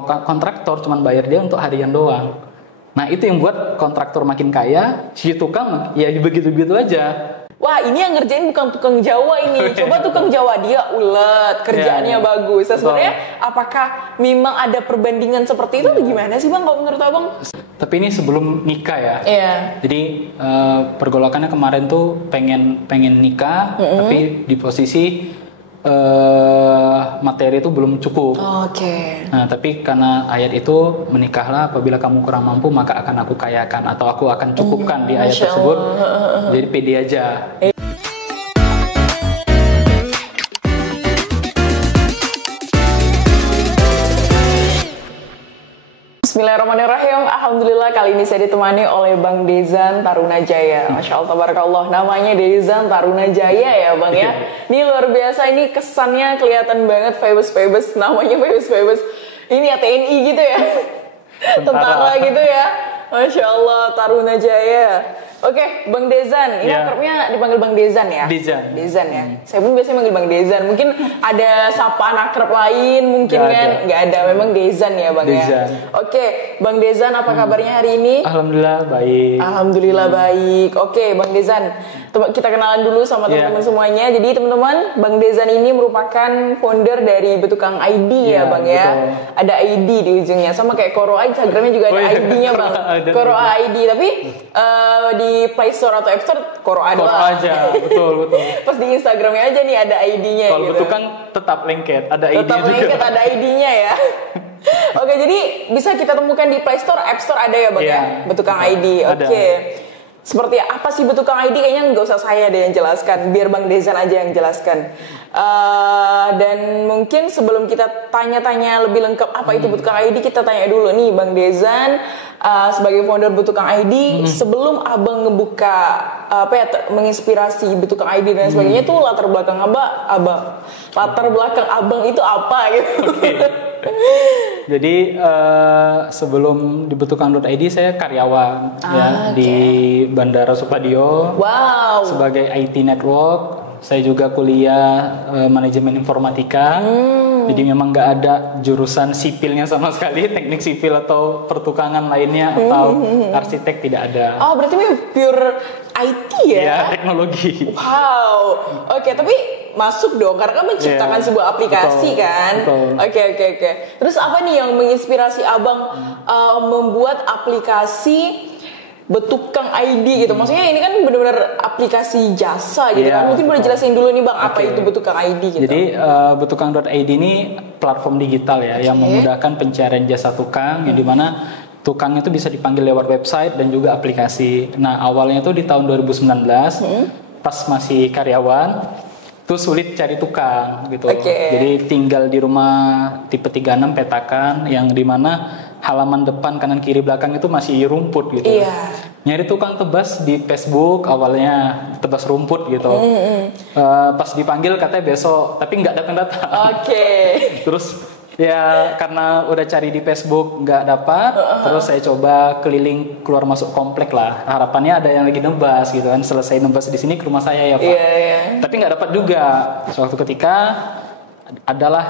kontraktor cuma bayar dia untuk harian doang. Nah itu yang buat kontraktor makin kaya, si tukang ya begitu-begitu aja. Wah, ini yang ngerjain bukan tukang Jawa ini. Coba tukang Jawa dia ulet, kerjaannya bagus. Nah, sebenarnya apakah memang ada perbandingan seperti itu atau gimana sih Bang kalau menurut Abang? Tapi ini sebelum nikah ya. Iya. Jadi pergolakannya kemarin tuh pengen nikah, tapi di posisi materi itu belum cukup. Oke. Nah, tapi karena ayat itu menikahlah apabila kamu kurang mampu maka akan aku kayakan atau aku akan cukupkan di ayat tersebut. Jadi pede aja. Bismillahirrahmanirrahim. Alhamdulillah kali ini saya ditemani oleh Bang Dezan Tarunajaya. Masya Allah, tabarakallah. Namanya Dezan Tarunajaya ya Bang ya. Ini luar biasa, ini kesannya kelihatan banget famous. Namanya famous. Ini ya TNI gitu ya. Tentara gitu ya. Masya Allah, Tarunajaya. Oke, Bang Dezan, ini akrabnya dipanggil Bang Dezan ya? Dezan ya. Saya pun biasanya manggil Bang Dezan. Mungkin ada sapaan akrab lain, mungkin kan? Nggak ada, memang Dezan ya Bang ya. Oke, Bang Dezan, apa kabarnya hari ini? Alhamdulillah baik. Alhamdulillah baik. Oke, Bang Dezan, kita kenalan dulu sama teman-teman semuanya. Jadi teman-teman, Bang Dezan ini merupakan founder dari Betukang ID ya Bang ya. Betul. Ada ID di ujungnya, sama kayak Koroa, Instagramnya juga ada ID-nya Bang. Koroa ID, tapi di Play Store atau App Store Koroa aja, betul. Pas di Instagramnya aja nih ada ID-nya. Kalau gitu. Betukang tetap lengket, ada ID juga. Tetap lengket, ada ID-nya ya. Oke, jadi bisa kita temukan di Play Store, App Store ada ya Bang ya? Betukang ID. Oke. Seperti apa sih Betukang ID? Kayaknya nggak usah saya deh yang jelaskan, biar Bang Dezan aja yang jelaskan. Dan mungkin sebelum kita tanya-tanya lebih lengkap apa itu Betukang ID, kita tanya dulu nih Bang Dezan sebagai founder Betukang ID. Sebelum Abang ngebuka menginspirasi Betukang ID dan sebagainya, itu latar belakang Abang itu apa gitu? Jadi sebelum di Betukang.id saya karyawan di Bandara Supadio sebagai IT network. Saya juga kuliah manajemen informatika. Jadi memang nggak ada jurusan sipilnya sama sekali, teknik sipil atau pertukangan lainnya atau arsitek tidak ada. Oh, berarti pure IT ya? Ya, teknologi. Wow. Oke, tapi masuk dong karena kan menciptakan sebuah aplikasi kan. Oke. Terus apa nih yang menginspirasi Abang membuat aplikasi Betukang ID gitu? Maksudnya ini kan benar-benar aplikasi jasa gitu kan. Mungkin boleh jelasin dulu nih Bang apa itu Betukang ID gitu. Jadi Betukang.id ini platform digital ya yang memudahkan pencarian jasa tukang yang dimana tukang itu bisa dipanggil lewat website dan juga aplikasi. Nah awalnya tuh di tahun 2019 pas masih karyawan tuh sulit cari tukang gitu. Jadi tinggal di rumah tipe 36 petakan yang dimana halaman depan kanan kiri belakang itu masih rumput gitu. Nyari tukang tebas di Facebook awalnya tebas rumput gitu. Pas dipanggil katanya besok, tapi nggak datang-datang. Terus ya karena udah cari di Facebook nggak dapat, terus saya coba keliling keluar masuk komplek lah. Harapannya ada yang lagi nebas gitu kan. Selesai nebas di sini ke rumah saya ya Pak. Tapi nggak dapat juga. Suatu ketika adalah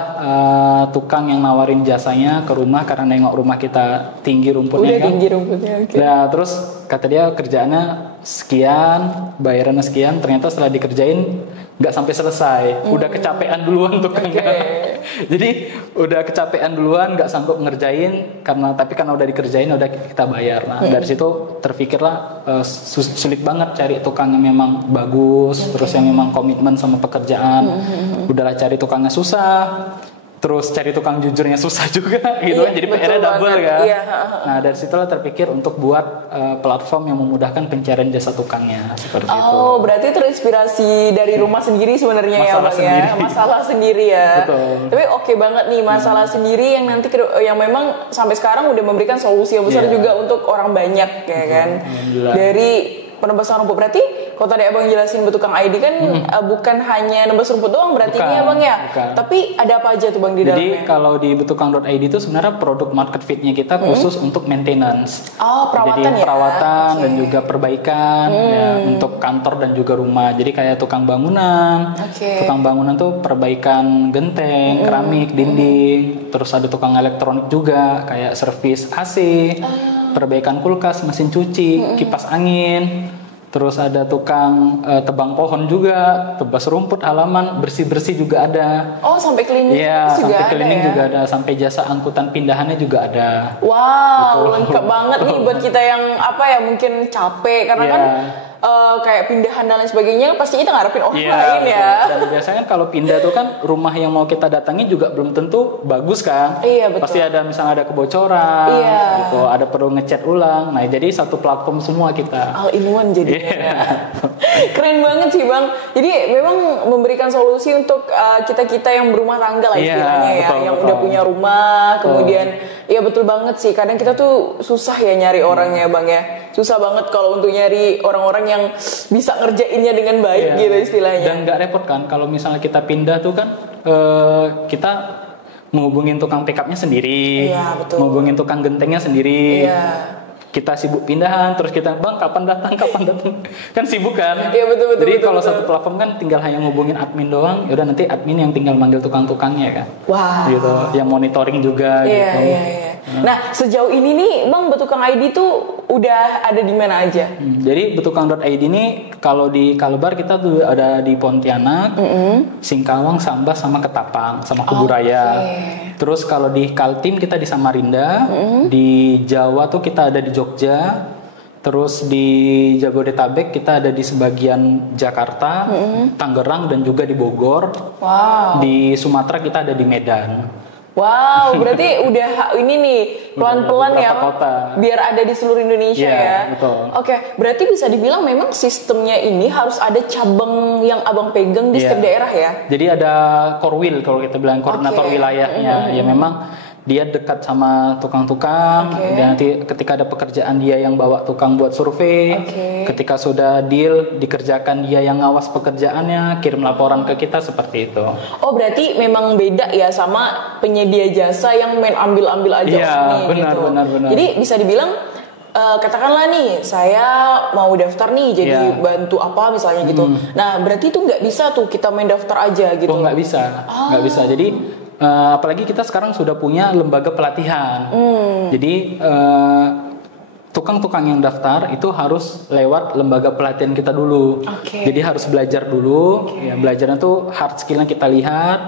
tukang yang nawarin jasanya ke rumah karena nengok rumah kita tinggi rumputnya kan. Tinggi rumputnya. Nah, terus kata dia kerjaannya sekian, bayarannya sekian, ternyata setelah dikerjain nggak sampai selesai. Udah kecapean duluan tukangnya. Jadi udah kecapean duluan, nggak sanggup ngerjain tapi karena udah dikerjain udah kita bayar. Nah, dari situ terpikirlah sulit banget cari tukang yang memang bagus, terus yang memang komitmen sama pekerjaan. Udahlah cari tukangnya susah, terus cari tukang jujurnya susah juga gitu kan, jadi PR-nya double kan. Nah dari situlah terpikir untuk buat platform yang memudahkan pencarian jasa tukangnya seperti itu. Berarti terinspirasi dari rumah sendiri sebenarnya ya Bang ya, masalah sendiri ya. Tapi oke banget nih masalah sendiri yang nanti yang memang sampai sekarang udah memberikan solusi yang besar juga untuk orang banyak ya kan. Dari penebasan rumput. Berarti kalau tadi abang jelasin tukang ID kan bukan hanya nebas rumput doang berarti Bukan, ini abang ya. bukan. Tapi ada apa aja tuh bang di Jadi dalamnya? kalau di betukang.id itu sebenarnya produk market fit-nya kita khusus untuk maintenance. Oh, perawatan Jadi ya? perawatan Oke. dan juga perbaikan ya, untuk kantor dan juga rumah. Jadi kayak tukang bangunan. Oke. Tukang bangunan tuh perbaikan genteng, keramik, dinding. Terus ada tukang elektronik juga kayak servis AC, perbaikan kulkas, mesin cuci, kipas angin. Terus ada tukang tebang pohon juga, tebas rumput halaman, bersih-bersih juga ada. Oh, sampai cleaning Iya, juga sampai ada cleaning ya? juga ada, sampai jasa angkutan pindahannya juga ada. Wow, lengkap banget nih buat kita yang apa ya mungkin capek karena Iya. kan kayak pindahan dan lain sebagainya pasti kita ngarepin orang Iya, lain ya. betul. Dan biasanya kan kalau pindah tuh kan rumah yang mau kita datangi juga belum tentu bagus kan. Iya, betul. Pasti ada misalnya ada kebocoran, Iya. gitu, ada perlu ngecat ulang. Nah, jadi satu platform semua kita. All in one jadinya. Iya. Keren banget sih bang. Jadi memang memberikan solusi untuk kita-kita yang berumah tangga lah Iya, istilahnya ya, betul, yang betul. udah punya rumah, kemudian ya betul banget sih. Kadang kita tuh susah ya nyari orangnya bang ya. Susah banget kalau untuk nyari orang-orang yang bisa ngerjainnya dengan baik Iya. gitu istilahnya. Dan nggak repot kan kalau misalnya kita pindah tuh kan kita menghubungin tukang pickupnya sendiri, Iya, betul. menghubungin tukang gentengnya sendiri. Iya. Kita sibuk pindahan, terus kita bang kapan datang kan sibuk kan. Iya, betul, betul, Jadi betul, kalau betul. satu platform kan tinggal hanya ngubungin admin doang, yaudah nanti admin yang tinggal manggil tukang-tukangnya kan. Wah. Gitu, yang monitoring juga Iya, gitu. iya, iya. Nah, sejauh ini nih Bang Betukang ID tuh udah ada di mana aja? Jadi betukang.id ini kalau di Kalbar kita tuh ada di Pontianak, Singkawang, Sambas, sama Ketapang, sama Kuburaya. Oke. Terus kalau di Kaltim kita di Samarinda, di Jawa tuh kita ada di Jogja, terus di Jabodetabek kita ada di sebagian Jakarta, Tangerang dan juga di Bogor. Wow. Di Sumatera kita ada di Medan. Wow, berarti udah ini nih pelan-pelan ya, beberapa kota. biar ada di seluruh Indonesia Iya, ya. betul. Oke, berarti bisa dibilang memang sistemnya ini harus ada cabang yang abang pegang di Iya. setiap daerah ya. Jadi ada korwil kalau kita bilang koordinator Oke. wilayahnya. Ya memang dia dekat sama tukang-tukang. Oke. Dan nanti ketika ada pekerjaan dia yang bawa tukang buat survei. Oke. Ketika sudah deal dikerjakan dia yang ngawas pekerjaannya, kirim laporan ke kita seperti itu. Oh, berarti memang beda ya sama penyedia jasa yang main ambil-ambil aja Iya, nih benar, gitu. benar. Jadi bisa dibilang katakanlah nih saya mau daftar nih jadi Iya. bantu apa misalnya gitu. Nah, berarti itu nggak bisa tuh kita main daftar aja gitu. Oh nggak bisa, nggak bisa. Jadi apalagi kita sekarang sudah punya lembaga pelatihan. Jadi tukang-tukang yang daftar itu harus lewat lembaga pelatihan kita dulu. Oke. Jadi harus belajar dulu. Ya, belajarnya tuh hard skillnya kita lihat.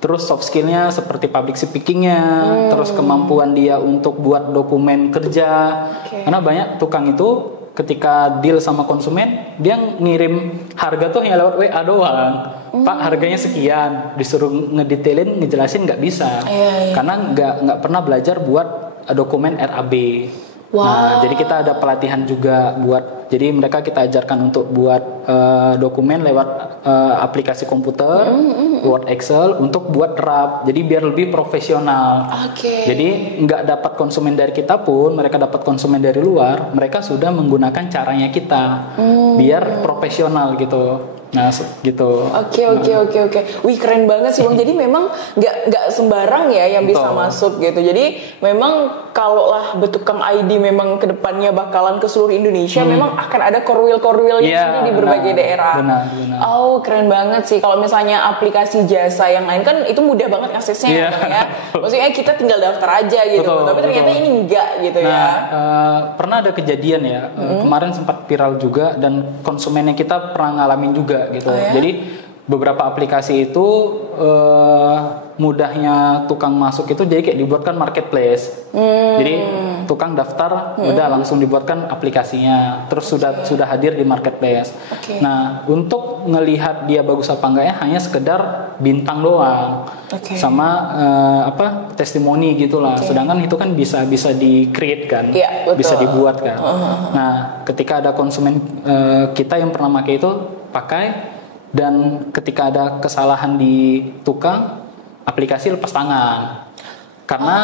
Terus soft skillnya seperti public speakingnya, terus kemampuan dia untuk buat dokumen kerja. Oke. Karena banyak tukang itu ketika deal sama konsumen, dia ngirim harga tuh hanya lewat WA doang. Pak harganya sekian, disuruh ngedetailin, ngejelasin nggak bisa. Iya. Karena nggak pernah belajar buat dokumen RAB. Wow. Nah, jadi kita ada pelatihan juga buat, jadi mereka kita ajarkan untuk buat dokumen lewat aplikasi komputer, Word, Excel untuk buat draft. Jadi biar lebih profesional. Oke. Jadi nggak dapat konsumen dari kita pun, mereka dapat konsumen dari luar, mereka sudah menggunakan caranya kita, biar profesional gitu. Nah, gitu. Oke. Wih, keren banget sih Bang. Jadi memang nggak sembarang ya yang bisa Betul. masuk gitu. Jadi memang kalau lah Betukang ID memang kedepannya bakalan ke seluruh Indonesia, memang akan ada korwil-korwilnya Iya, di berbagai benar. daerah. Benar. Oh, keren banget sih. Kalau misalnya aplikasi jasa yang lain kan itu mudah banget aksesnya Iya. Bang, ya. Maksudnya kita tinggal daftar aja gitu. Betul, Tapi ternyata betul. ini enggak gitu Nah, ya. pernah ada kejadian ya, kemarin sempat viral juga dan konsumennya kita pernah ngalamin juga gitu. Oh, ya? Jadi beberapa aplikasi itu mudahnya tukang masuk itu jadi kayak dibuatkan marketplace. Jadi tukang daftar udah langsung dibuatkan aplikasinya, terus sudah hadir di marketplace. Oke. Nah, untuk ngelihat dia bagus apa enggaknya hanya sekedar bintang doang. Oke. Sama testimoni gitulah. Sedangkan itu kan bisa di create kan, Iya, betul. bisa dibuat kan. Nah, ketika ada konsumen kita yang pernah pakai itu pakai, dan ketika ada kesalahan di tukang, aplikasi lepas tangan. Karena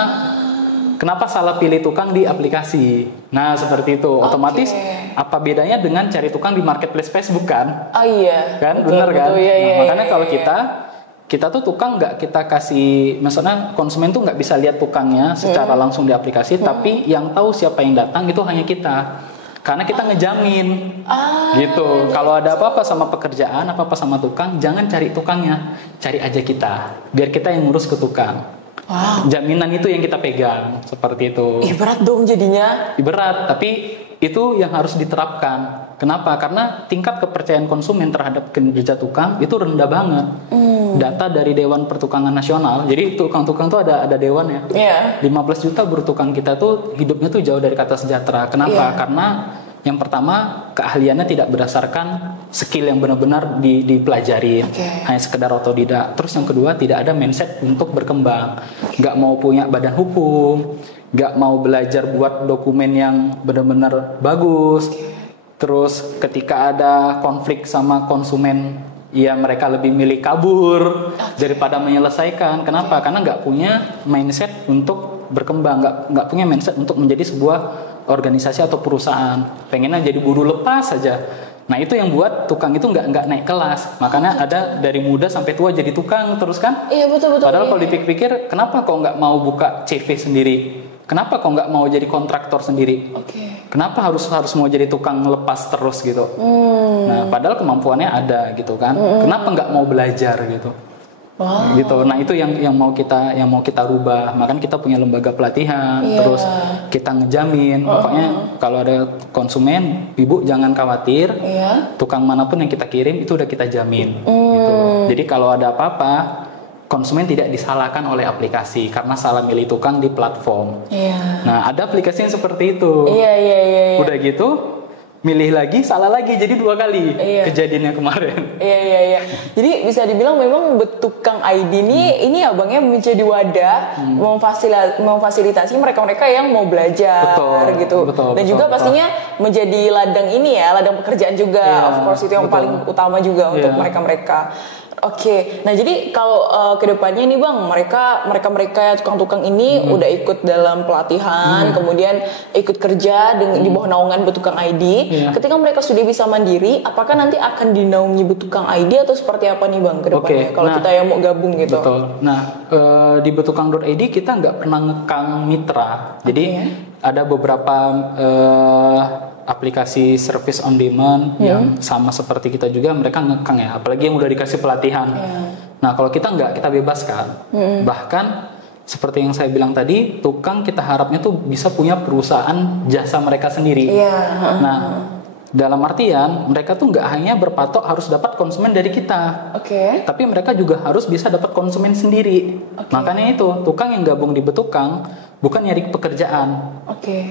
kenapa salah pilih tukang di aplikasi? Nah, seperti itu. Otomatis Apa bedanya dengan cari tukang di marketplace Facebook kan? Oh iya. Kan betul, bener kan? betul, iya, Nah, iya, makanya iya, kalau iya. kita tuh tukang nggak kita kasih, maksudnya konsumen tuh nggak bisa lihat tukangnya secara langsung di aplikasi, tapi yang tahu siapa yang datang itu hanya kita. Karena kita ngejamin gitu. Kalau ada apa-apa sama pekerjaan, apa-apa sama tukang, jangan cari tukangnya, cari aja kita. Biar kita yang ngurus ke tukang. Wow. Jaminan itu yang kita pegang, seperti itu. Berat dong jadinya. Berat, tapi itu yang harus diterapkan. Kenapa? Karena tingkat kepercayaan konsumen terhadap kinerja tukang itu rendah banget. Data dari Dewan Pertukangan Nasional. Jadi tukang-tukang tuh ada dewan ya. Iya. 15 juta buruh tukang kita tuh hidupnya tuh jauh dari kata sejahtera. Kenapa? Iya. Karena yang pertama keahliannya tidak berdasarkan skill yang benar-benar dipelajari, hanya sekedar otodidak. Terus yang kedua tidak ada mindset untuk berkembang, nggak mau punya badan hukum, nggak mau belajar buat dokumen yang benar-benar bagus. Terus ketika ada konflik sama konsumen, ya mereka lebih milih kabur daripada menyelesaikan. Kenapa? Karena nggak punya mindset untuk berkembang, nggak punya mindset untuk menjadi sebuah organisasi atau perusahaan. Pengennya jadi buruh lepas saja. Nah itu yang buat tukang itu nggak naik kelas. Makanya ada dari muda sampai tua jadi tukang terus kan? Iya betul. Padahal kalau dipikir-pikir, kenapa kok nggak mau buka CV sendiri? Kenapa kok nggak mau jadi kontraktor sendiri? Kenapa harus mau jadi tukang lepas terus gitu? Nah padahal kemampuannya ada gitu kan? Kenapa nggak mau belajar gitu? Gitu. Nah itu yang mau kita rubah. Makanya kita punya lembaga pelatihan, terus kita ngejamin. Pokoknya kalau ada konsumen, ibu jangan khawatir. Tukang manapun yang kita kirim itu udah kita jamin. Gitu. Jadi kalau ada apa-apa, konsumen tidak disalahkan oleh aplikasi karena salah milih tukang di platform. Nah ada aplikasi yang seperti itu. Udah gitu. Milih lagi, salah lagi, jadi 2 kali kejadiannya kemarin. Iya. Jadi bisa dibilang memang Betukang ID ini abangnya menjadi wadah memfasilitasi mereka-mereka yang mau belajar gitu. Dan juga pastinya menjadi ladang ladang pekerjaan juga. Of course itu yang paling utama juga untuk mereka-mereka. Oke, nah jadi kalau kedepannya nih bang, mereka tukang-tukang ini udah ikut dalam pelatihan, kemudian ikut kerja di bawah naungan Betukang ID. Ketika mereka sudah bisa mandiri, apakah nanti akan dinaungi Betukang ID atau seperti apa nih bang kedepannya? Kalau kita yang mau gabung gitu. Betul. Nah di betukang.id kita nggak pernah ngekang mitra, jadi ada beberapa aplikasi service on demand yang sama seperti kita juga, mereka ngekang ya, apalagi yang udah dikasih pelatihan. Nah kalau kita nggak, kita bebaskan. Bahkan seperti yang saya bilang tadi, tukang kita harapnya tuh bisa punya perusahaan jasa mereka sendiri. Nah dalam artian mereka tuh nggak hanya berpatok harus dapat konsumen dari kita, tapi mereka juga harus bisa dapat konsumen sendiri. Makanya itu tukang yang gabung di Betukang bukan nyari pekerjaan,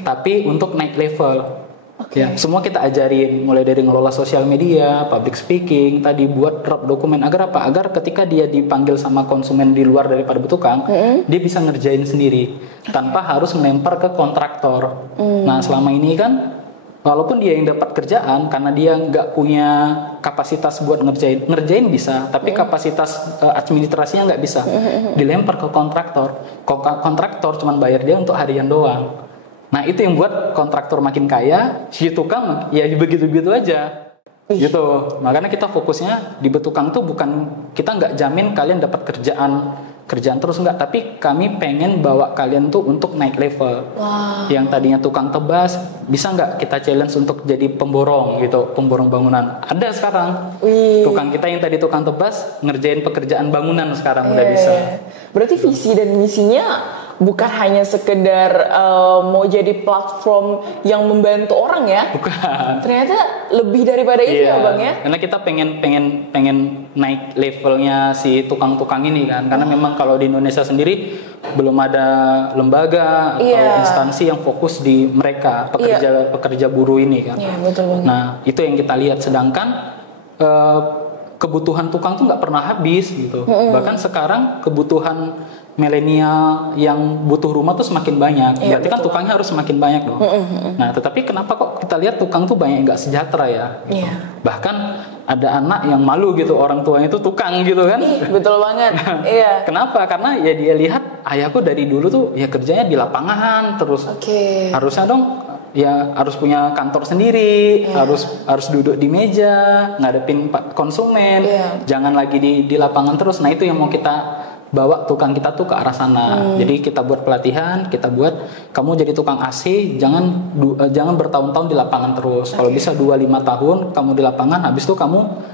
tapi untuk naik level. Ya, semua kita ajarin, mulai dari ngelola sosial media, public speaking, tadi buat drop dokumen. Agar apa? Agar ketika dia dipanggil sama konsumen di luar daripada Betukang, dia bisa ngerjain sendiri tanpa harus melempar ke kontraktor. Nah selama ini kan, walaupun dia yang dapat kerjaan, karena dia nggak punya kapasitas buat ngerjain bisa, tapi kapasitas administrasinya nggak bisa, dilempar ke kontraktor. Kontraktor cuma bayar dia untuk harian doang. Nah itu yang buat kontraktor makin kaya, si tukang ya begitu-begitu aja. Gitu. Makanya kita fokusnya di Betukang tuh bukan, kita nggak jamin kalian dapat kerjaan terus enggak, tapi kami pengen bawa kalian tuh untuk naik level. Yang tadinya tukang tebas, bisa nggak kita challenge untuk jadi pemborong gitu, pemborong bangunan. Ada sekarang. Tukang kita yang tadi tukang tebas ngerjain pekerjaan bangunan sekarang udah bisa. Berarti visi dan misinya bukan hanya sekedar mau jadi platform yang membantu orang ya. Bukan. Ternyata lebih daripada itu ya bang ya. Karena kita pengen naik levelnya si tukang-tukang ini kan. Karena memang kalau di Indonesia sendiri belum ada lembaga atau instansi yang fokus di mereka pekerja buruh ini kan. Betul banget. Nah itu yang kita lihat. Sedangkan kebutuhan tukang tuh nggak pernah habis gitu. Bahkan sekarang kebutuhan milenial yang butuh rumah tuh semakin banyak. Berarti kan tukangnya harus semakin banyak dong. Nah tetapi kenapa kok kita lihat tukang tuh banyak yang nggak sejahtera ya? Bahkan ada anak yang malu gitu, orang tuanya itu tukang gitu kan? Betul banget. Kenapa? Karena ya dia lihat ayahku dari dulu tuh ya kerjanya di lapangan terus. Harusnya dong ya harus punya kantor sendiri, harus duduk di meja, ngadepin konsumen, jangan lagi di lapangan terus. Nah itu yang mau kita bawa tukang kita tuh ke arah sana. Jadi kita buat pelatihan, kita buat kamu jadi tukang AC, jangan bertahun-tahun di lapangan terus. Kalau bisa 2-5 tahun kamu di lapangan, habis itu kamu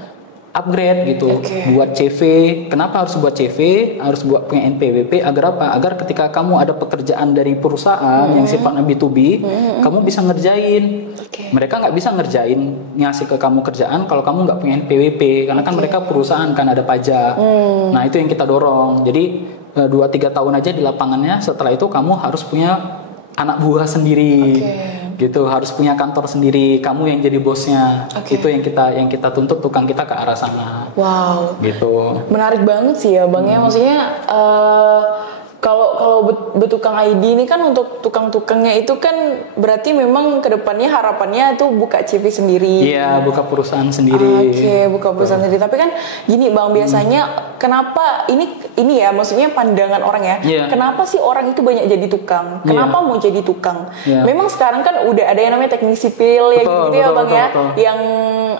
upgrade gitu. Buat CV. Kenapa harus buat CV? Harus buat punya NPWP agar apa? Agar ketika kamu ada pekerjaan dari perusahaan yang sifatnya B2B, kamu bisa ngerjain. Mereka nggak bisa ngasih ke kamu kerjaan kalau kamu nggak punya NPWP, karena kan mereka perusahaan kan ada pajak. Nah itu yang kita dorong. Jadi 2-3 tahun aja di lapangannya. Setelah itu kamu harus punya anak buah sendiri. Gitu, harus punya kantor sendiri, kamu yang jadi bosnya. Itu yang kita tuntut tukang kita ke arah sana. Wow, gitu. Menarik banget sih ya Bang ya, maksudnya kalau bertukang ID ini kan untuk tukang-tukangnya itu kan berarti memang kedepannya harapannya tuh buka CV sendiri. Iya, buka perusahaan sendiri. Buka perusahaan sendiri. Tapi kan gini Bang, biasanya kenapa ini ya, maksudnya pandangan orang ya. Kenapa sih orang itu banyak jadi tukang? Kenapa mau jadi tukang? Memang sekarang kan udah ada yang namanya teknik sipil ya gitu ya Bang ya. Yang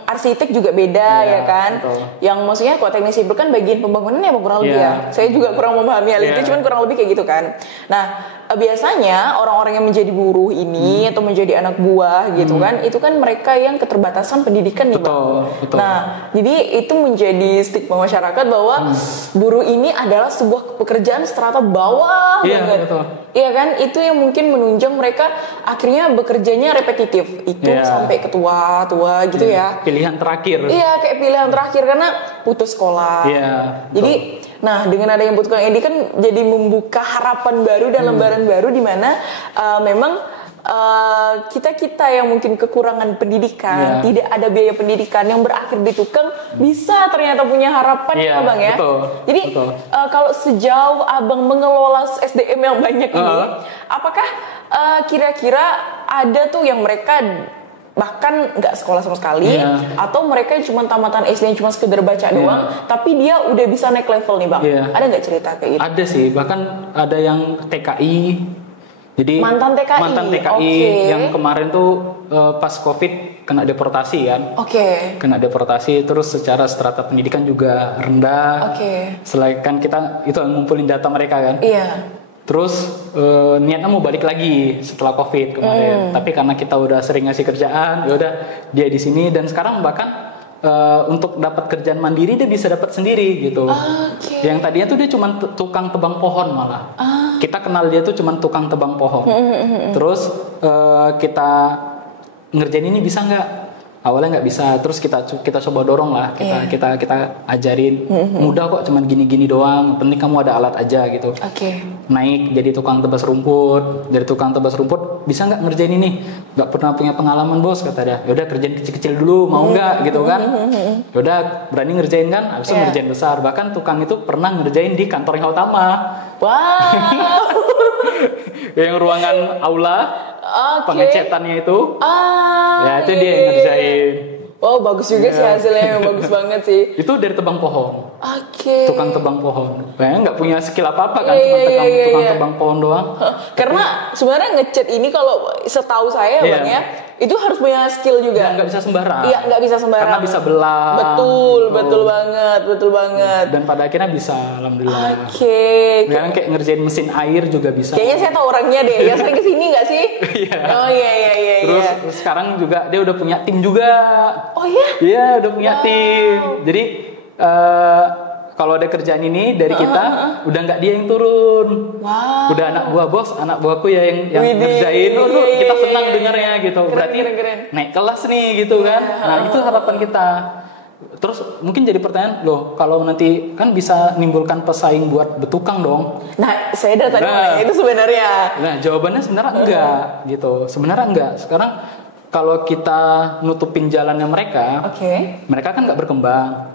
arsitek juga beda ya kan. Yang maksudnya kalau teknik sipil kan bagian pembangunan ya kurang lebih ya. Saya juga kurang memahami hal itu, cuman kurang lebih kayak gitu kan. Nah, biasanya orang-orang yang menjadi buruh ini atau menjadi anak buah gitu kan, itu kan mereka yang keterbatasan pendidikan nih Bang. Nah, jadi itu menjadi stigma masyarakat bahwa buruh ini adalah sebuah pekerjaan strata bawah banget. Iya kan? Itu yang mungkin menunjang mereka akhirnya bekerjanya repetitif. Itu sampai ke tua-tua gitu ya. Pilihan terakhir. Iya, kayak pilihan terakhir karena putus sekolah. Jadi nah, dengan adanya Tukang ID kan jadi membuka harapan baru dan lembaran baru di mana memang kita yang mungkin kekurangan pendidikan, tidak ada biaya pendidikan yang berakhir di tukang bisa ternyata punya harapan ya Bang ya. Jadi kalau sejauh Abang mengelola SDM yang banyak ini, apakah kira-kira ada tuh yang mereka bahkan nggak sekolah sama sekali, atau mereka cuma tamatan SD yang cuma sekedar baca doang, tapi dia udah bisa naik level nih Bang? Ada nggak cerita kayak gitu? Ada sih, bahkan ada yang TKI. Jadi mantan TKI yang kemarin tuh pas COVID kena deportasi kan. Kena deportasi, terus secara strata pendidikan juga rendah. Selain kan kita itu ngumpulin data mereka kan. Terus niatnya mau balik lagi setelah COVID kemarin, tapi karena kita udah sering ngasih kerjaan, ya udah dia di sini, dan sekarang bahkan untuk dapat kerjaan mandiri dia bisa dapat sendiri gitu. Yang tadinya tuh dia cuma tukang tebang pohon malah. Kita kenal dia tuh cuma tukang tebang pohon. Terus kita ngerjain ini bisa nggak? Awalnya nggak bisa, terus kita coba dorong lah, kita ajarin, mudah kok, cuman gini-gini doang, penting kamu ada alat aja gitu. Naik jadi tukang tebas rumput, dari tukang tebas rumput bisa nggak ngerjain ini? Nggak pernah punya pengalaman bos, kata dia. Yaudah kerjain kecil-kecil dulu, mau nggak gitu kan? Yaudah berani ngerjain kan, habis itu ngerjain besar. Bahkan tukang itu pernah ngerjain di kantor yang utama. Yang ruangan aula, pengecetannya itu, ya itu dia yang ngerjain. Wow, bagus juga sih hasilnya, bagus banget sih. Itu dari tebang pohon. Tukang tebang pohon. Kayaknya nggak punya skill apa-apa kan, cuma tukang tebang pohon doang. Karena sebenarnya ngecat ini kalau setahu saya Bang ya, itu harus punya skill juga. Nggak bisa sembarang. Iya, nggak bisa sembarang. Karena bisa belah. Betul banget. Dan pada akhirnya bisa, alhamdulillah. Sekarang kayak ngerjain mesin air juga bisa. Kayaknya saya tahu orangnya deh. Ya sering kesini nggak sih? Oh iya. Terus sekarang juga dia udah punya tim juga. Oh iya? Iya, udah punya tim. Jadi kalau ada kerjaan ini dari kita, udah nggak dia yang turun. Udah anak buah bos, anak buahku ya yang ngerjain. Kita senang dengarnya gitu. Berarti naik kelas nih gitu kan. Nah itu harapan kita. Terus mungkin jadi pertanyaan, loh kalau nanti kan bisa menimbulkan pesaing buat bertukang dong. Nah saya dari tadi itu sebenarnya. Nah jawabannya sebenarnya enggak gitu. Sebenarnya enggak. Sekarang kalau kita nutupin jalannya mereka, mereka kan nggak berkembang.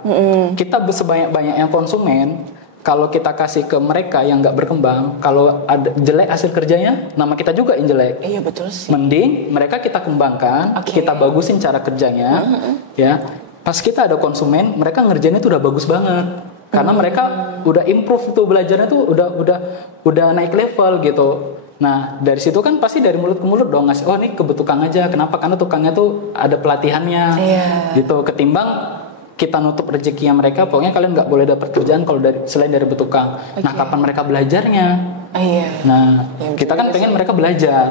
Kita sebanyak-banyaknya konsumen, kalau kita kasih ke mereka yang nggak berkembang, kalau ada jelek hasil kerjanya, nama kita juga yang jelek. Iya betul sih. Mending mereka kita kembangkan, kita bagusin cara kerjanya, ya. Pas kita ada konsumen, mereka ngerjainnya tuh udah bagus banget. Karena mereka udah improve tuh belajarnya tuh udah naik level gitu. Nah dari situ kan pasti dari mulut ke mulut dong ngasih, oh ini ke tukang aja. Kenapa? Karena tukangnya tuh ada pelatihannya, gitu. Ketimbang kita nutup rezekinya mereka, pokoknya kalian nggak boleh dapat kerjaan kalau selain dari bertukang. Nah kapan mereka belajarnya? Nah kita kan pengen mereka belajar,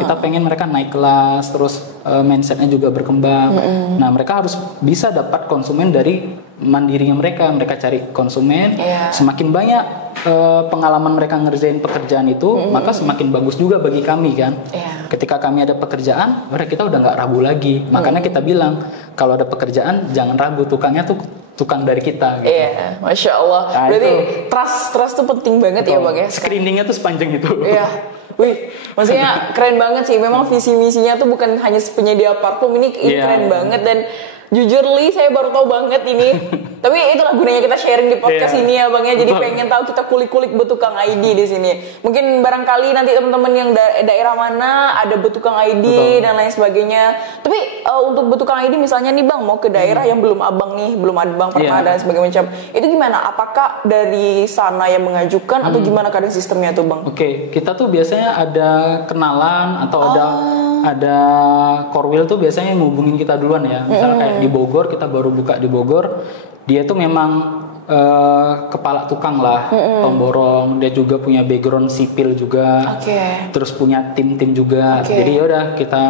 kita pengen mereka naik kelas, terus mindsetnya juga berkembang. Nah mereka harus bisa dapat konsumen dari mandirinya mereka cari konsumen. Semakin banyak pengalaman mereka ngerjain pekerjaan itu, maka semakin bagus juga bagi kami kan. Ketika kami ada pekerjaan, kita udah nggak ragu lagi. Makanya kita bilang kalau ada pekerjaan jangan ragu, tukangnya tuh tukang dari kita gitu. Masya Allah. Nah, berarti trust tuh penting banget. Betul. Ya Bang ya. Screeningnya tuh sepanjang itu. Wih, maksudnya keren banget sih. Memang visi misinya tuh bukan hanya penyedia parfum, ini keren banget. Dan jujur Li, saya baru tahu banget ini. Tapi itulah gunanya kita sharing di podcast ini ya Bang ya. Jadi pengen tahu, kita kulik-kulik Betukang ID di sini. Mungkin barangkali nanti teman-teman yang daerah mana ada Betukang ID dan lain sebagainya. Tapi untuk Betukang ID misalnya nih Bang, mau ke daerah yang belum Abang nih, belum ada Bang pernah dan sebagainya macam. Itu gimana? Apakah dari sana yang mengajukan atau gimana kadang sistemnya tuh Bang? Oke, kita tuh biasanya ada kenalan atau ada korwil tuh biasanya ngehubungin kita duluan ya. Misalnya kayak di Bogor, kita baru buka di Bogor. Dia tuh memang kepala tukang lah, pemborong. Dia juga punya background sipil juga. Terus punya tim-tim juga. Jadi ya udah kita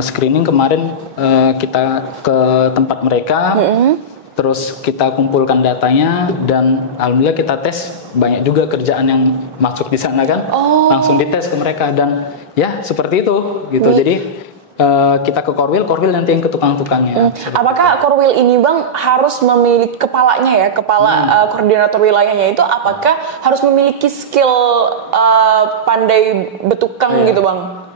screening kemarin, kita ke tempat mereka. Terus kita kumpulkan datanya dan alhamdulillah kita tes, banyak juga kerjaan yang masuk di sana kan. Langsung dites ke mereka dan ya seperti itu gitu. Jadi kita ke korwil nanti yang ke tukang-tukangnya. Apakah korwil ini Bang harus memiliki kepalanya ya, kepala koordinator wilayahnya itu apakah harus memiliki skill pandai betukang gitu Bang?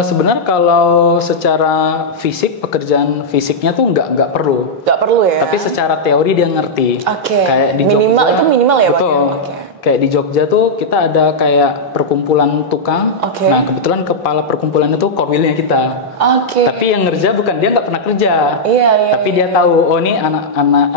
Sebenarnya kalau secara fisik, pekerjaan fisiknya tuh nggak perlu. Nggak perlu ya. Tapi secara teori dia ngerti. Kayak di minimal Jogja, itu minimal ya betul. Bang. Kayak di Jogja tuh kita ada kayak perkumpulan tukang. Nah kebetulan kepala perkumpulan itu korwilnya kita. Tapi yang ngerja bukan, dia nggak pernah kerja. Tapi dia tahu, oh ini anak-anak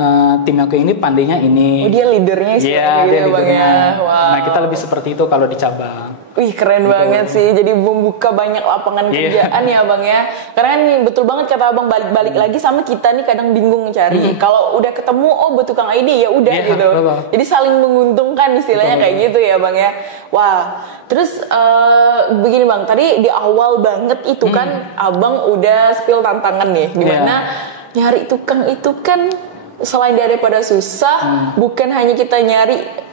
tim aku ini pandainya ini. Dia leadernya istilahnya dia ya Bang ya. Nah kita lebih seperti itu kalau di cabang. Wih keren banget sih, jadi membuka banyak lapangan kerjaan ya Bang ya. Karena kan betul banget kata Abang, balik-balik lagi sama kita nih kadang bingung cari. Kalau udah ketemu, Betukang ID ya udah gitu. Jadi saling menguntungkan istilahnya kayak gitu ya Bang ya. Wah, terus begini Bang, tadi di awal banget itu kan Abang udah spill tantangan nih, gimana nyari tukang itu kan selain daripada susah, bukan hanya kita nyari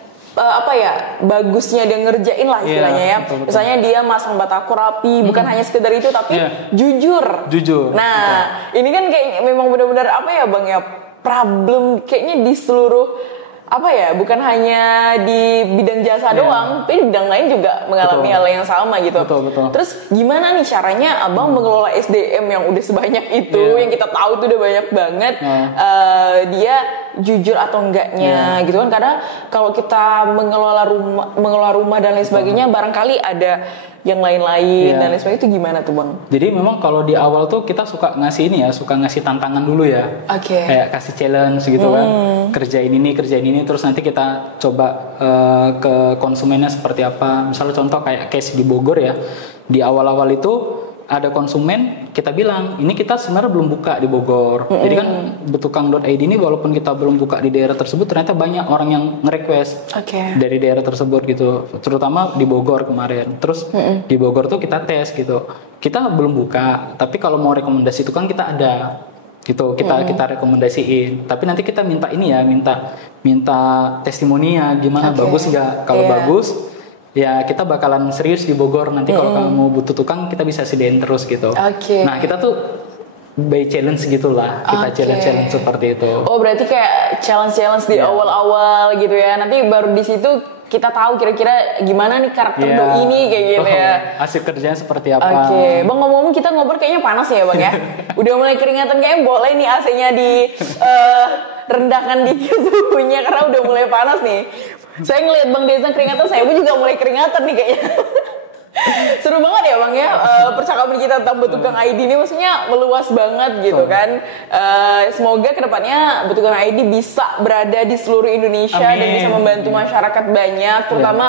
bagusnya dia ngerjain lah istilahnya ya. Betul. Misalnya dia masang batako rapi, bukan hanya sekedar itu tapi jujur. Nah, ini kan kayak memang benar-benar apa ya Bang ya, problem kayaknya di seluruh bukan hanya di bidang jasa doang, tapi di bidang lain juga mengalami hal yang sama gitu. Terus gimana nih caranya Abang mengelola SDM yang udah sebanyak itu, yang kita tahu tuh udah banyak banget, dia jujur atau enggaknya gitu kan. Karena kalau kita mengelola rumah dan lain sebagainya, barangkali ada yang lain-lain dan lain sebagainya, itu gimana tuh Bang? Jadi memang kalau di awal tuh kita suka ngasih tantangan dulu ya. Kayak kasih challenge gitu kan. Kerjain ini, terus nanti kita coba ke konsumennya seperti apa. Misalnya contoh kayak case di Bogor ya. Di awal-awal itu ada konsumen, kita bilang ini kita sebenarnya belum buka di Bogor. Jadi kan betukang.id ini walaupun kita belum buka di daerah tersebut, ternyata banyak orang yang nge-request dari daerah tersebut gitu. Terutama di Bogor kemarin. Terus di Bogor tuh kita tes gitu. Kita belum buka, tapi kalau mau rekomendasi tukang kita ada. Gitu, kita rekomendasiin. Tapi nanti kita minta ini ya, minta testimoninya gimana, bagus nggak? Kalau bagus, ya kita bakalan serius di Bogor. Nanti kalau kamu butuh tukang, kita bisa sediain terus gitu. Nah kita tuh by challenge gitulah, kita challenge seperti itu. Oh berarti kayak challenge di awal-awal gitu ya. Nanti baru di situ kita tahu kira-kira gimana nih karakter doi ini kayak gitu ya. Hasil kerjanya seperti apa. Bang, ngomong-ngomong kita ngobrol kayaknya panas ya Bang ya. Udah mulai keringatan, kayaknya boleh nih AC-nya di rendahkan dikit suhunya karena udah mulai panas nih. Saya ngeliat Bang Dezan keringatan, saya pun juga mulai keringatan nih kayaknya. Seru banget ya Bang ya, percakapan kita tentang Betukang ID ini maksudnya meluas banget gitu kan. Semoga kedepannya Betukang ID bisa berada di seluruh Indonesia dan bisa membantu masyarakat banyak, terutama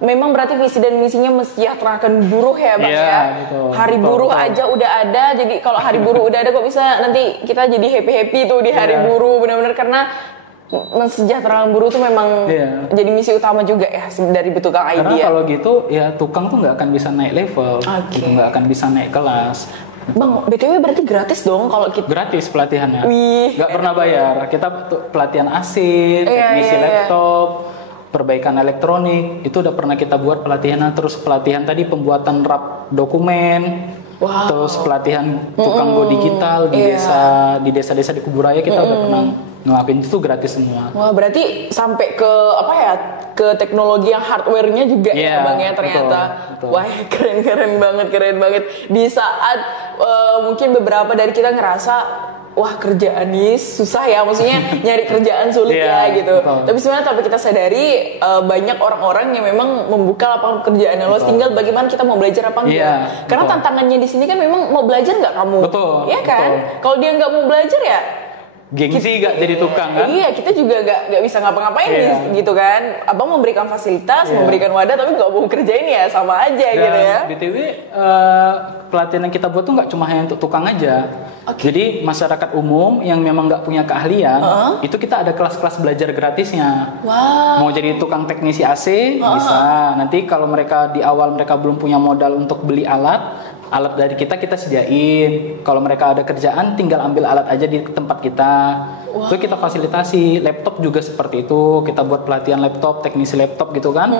memang berarti visi dan misinya mensejahterakan buruh ya Bang Iya, ya. betul. Hari Betul, buruh betul. aja udah ada, jadi kalau hari buruh udah ada kok bisa nanti kita jadi happy tuh di hari Iya. buruh, benar-benar karena mensejahterakan buruh tuh memang Iya. jadi misi utama juga ya dari Betukang ID Karena ya. kalau gitu ya tukang tuh nggak akan bisa naik level, Oke. gitu, nggak akan bisa naik kelas. Bang, BTW berarti gratis dong kalau kita. Gratis pelatihannya, Wih, nggak pernah bayar. Kita pelatihan AC, teknisi iya. laptop, perbaikan elektronik, itu udah pernah kita buat pelatihannya. Terus pelatihan tadi pembuatan rap dokumen, Wow. terus pelatihan tukang go digital di Iya. desa-desa di Kuburaya kita udah pernah ngelakuin, itu gratis semua. Wah, berarti sampai ke apa ya? Ke teknologi yang hardware-nya juga ya Iya, Bang ya ternyata. betul. Wah, keren banget. Di saat mungkin beberapa dari kita ngerasa wah kerjaan ini susah ya, maksudnya nyari kerjaan sulit Iya, ya gitu. betul. Tapi sebenarnya tapi kita sadari banyak orang-orang yang memang membuka lapangan pekerjaan yang luas, tinggal bagaimana kita mau belajar apa enggak. Iya, Karena betul. tantangannya di sini kan memang mau belajar nggak kamu? Betul, Iya kan? betul. Kalau dia nggak mau belajar ya Gengsi gak jadi tukang kan? iya, kita juga nggak bisa ngapa-ngapain Iya. gitu kan. Abang memberikan fasilitas, Iya. memberikan wadah, tapi nggak mau kerjain ya sama aja Dan gitu ya. BTW pelatihan yang kita buat tuh nggak cuma hanya untuk tukang aja. Oke. Jadi masyarakat umum yang memang nggak punya keahlian, itu kita ada kelas-kelas belajar gratisnya. Wow. Mau jadi tukang teknisi AC bisa. Nanti kalau mereka di awal mereka belum punya modal untuk beli alat dari kita sediain. Kalau mereka ada kerjaan tinggal ambil alat aja di tempat kita. Itu kita fasilitasi. Laptop juga seperti itu. Kita buat pelatihan laptop, teknisi laptop gitu kan.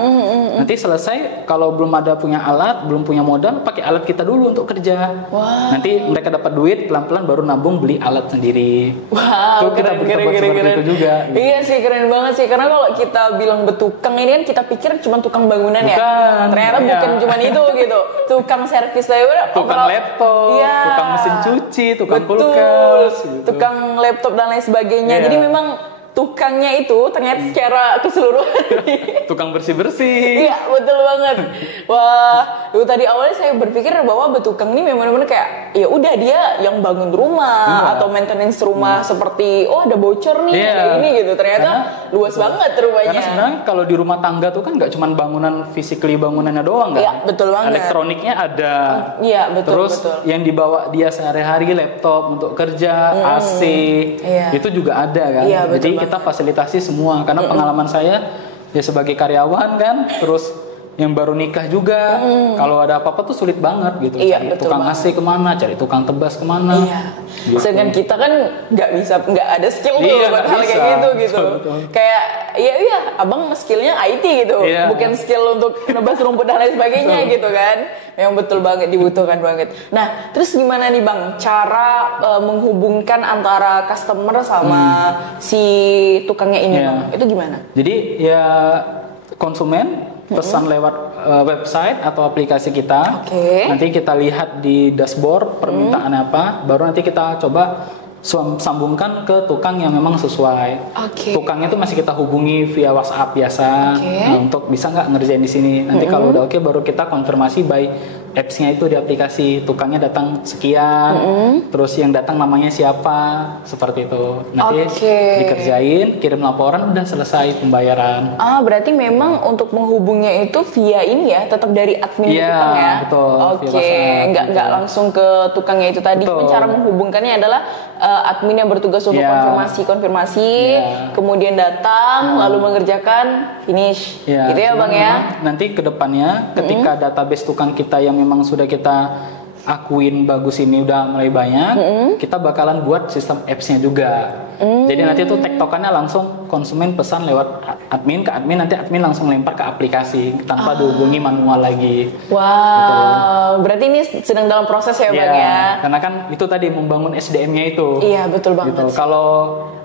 Nanti selesai kalau belum ada punya alat, belum punya modal, pakai alat kita dulu untuk kerja. Wow. Nanti mereka dapat duit pelan-pelan baru nabung beli alat sendiri. Wow, Itu kita buat seperti itu juga. Iya sih, keren banget sih. Karena kalau kita bilang betukang ini kan kita pikir cuma tukang bangunan ya. Bukan, Ternyata iya. bukan cuma itu gitu. Tukang servis Tukang laptop, Iya. tukang mesin cuci, tukang Betul. kulkas, gitu. Tukang laptop dan lain sebagainya. Iya. Jadi memang tukangnya itu ternyata secara keseluruhan. Tukang bersih-bersih. Iya, betul banget. Wah, itu tadi awalnya saya berpikir bahwa betukang ini memang benar kayak ya udah dia yang bangun rumah Iya. atau maintenance rumah seperti oh ada bocor nih Iya. kayak ini gitu. Ternyata luas banget rumahnya. Karena sebenarnya kalau di rumah tangga tuh kan nggak cuma bangunan physically bangunannya doang kan. Iya, betul banget. Elektroniknya ada. Iya, betul Terus betul. yang dibawa dia sehari-hari laptop untuk kerja, AC, Iya. itu juga ada kan. Iya, betul Jadi banget. kita fasilitasi semua. Karena pengalaman saya ya sebagai karyawan kan, terus yang baru nikah juga, kalau ada apa-apa tuh sulit banget gitu. Iya, Cari betul tukang banget. AC kemana, cari tukang tebas kemana. Iya. Gitu. Sedangkan kita kan nggak ada skill tuh Iya, buat nggak hal kayak bisa. gitu gitu. Betul. Kayak iya abang skillnya IT gitu, Iya. bukan skill untuk nebas rumput dan lain sebagainya Betul. gitu kan. Yang betul banget dibutuhkan banget. Nah terus gimana nih bang cara menghubungkan antara customer sama si tukangnya ini Iya. bang? Itu gimana? Jadi ya konsumen pesan lewat website atau aplikasi kita. Oke. Nanti kita lihat di dashboard permintaan apa, baru nanti kita coba sambungkan ke tukang yang memang sesuai. Oke. Tukangnya itu masih kita hubungi via WhatsApp biasa. Oke. Nah, untuk bisa nggak ngerjain di sini. Nanti kalau udah oke baru kita konfirmasi by apps-nya itu di aplikasi. Tukangnya datang sekian, terus yang datang namanya siapa, seperti itu. Nanti Oke. dikerjain, kirim laporan, udah selesai pembayaran. Ah, berarti memang untuk menghubungnya itu via ini ya, tetap dari admin Iya, tukang ya. betul, via Oke, WhatsApp, nggak gitu. langsung ke tukangnya itu tadi. Betul. Cara menghubungkannya adalah admin yang bertugas untuk Iya. konfirmasi, Iya. kemudian datang, lalu mengerjakan, finish. Ya, Gitu ya cuman bang ya. memang nanti ke depannya ketika database tukang kita yang memang sudah kita akuin bagus ini udah mulai banyak, kita bakalan buat sistem apps-nya juga. Jadi nanti tuh tektokannya langsung konsumen pesan lewat admin ke admin, nanti admin langsung lempar ke aplikasi tanpa dihubungi manual lagi. Wow, berarti ini sedang dalam proses ya bang ya. Karena kan itu tadi membangun SDM-nya itu. Iya betul banget. Gitu. Kalau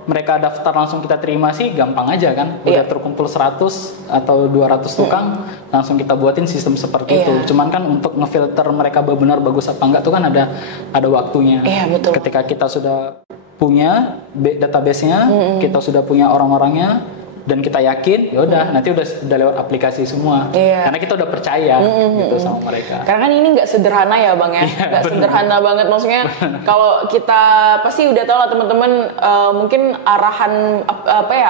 mereka daftar langsung kita terima sih gampang aja kan. Udah Iya. terkumpul 100 atau 200 tukang, langsung kita buatin sistem seperti itu. Iya. Cuman kan untuk ngefilter mereka benar bagus apa enggak tuh kan ada waktunya. Iya, betul. Ketika kita sudah punya database-nya, kita sudah punya orang-orangnya, dan kita yakin, ya udah nanti udah lewat aplikasi semua. Karena kita udah percaya gitu sama mereka. Karena kan ini nggak sederhana ya Bang ya, nggak sederhana banget. Maksudnya kalau kita pasti udah tahu lah teman-teman, mungkin arahan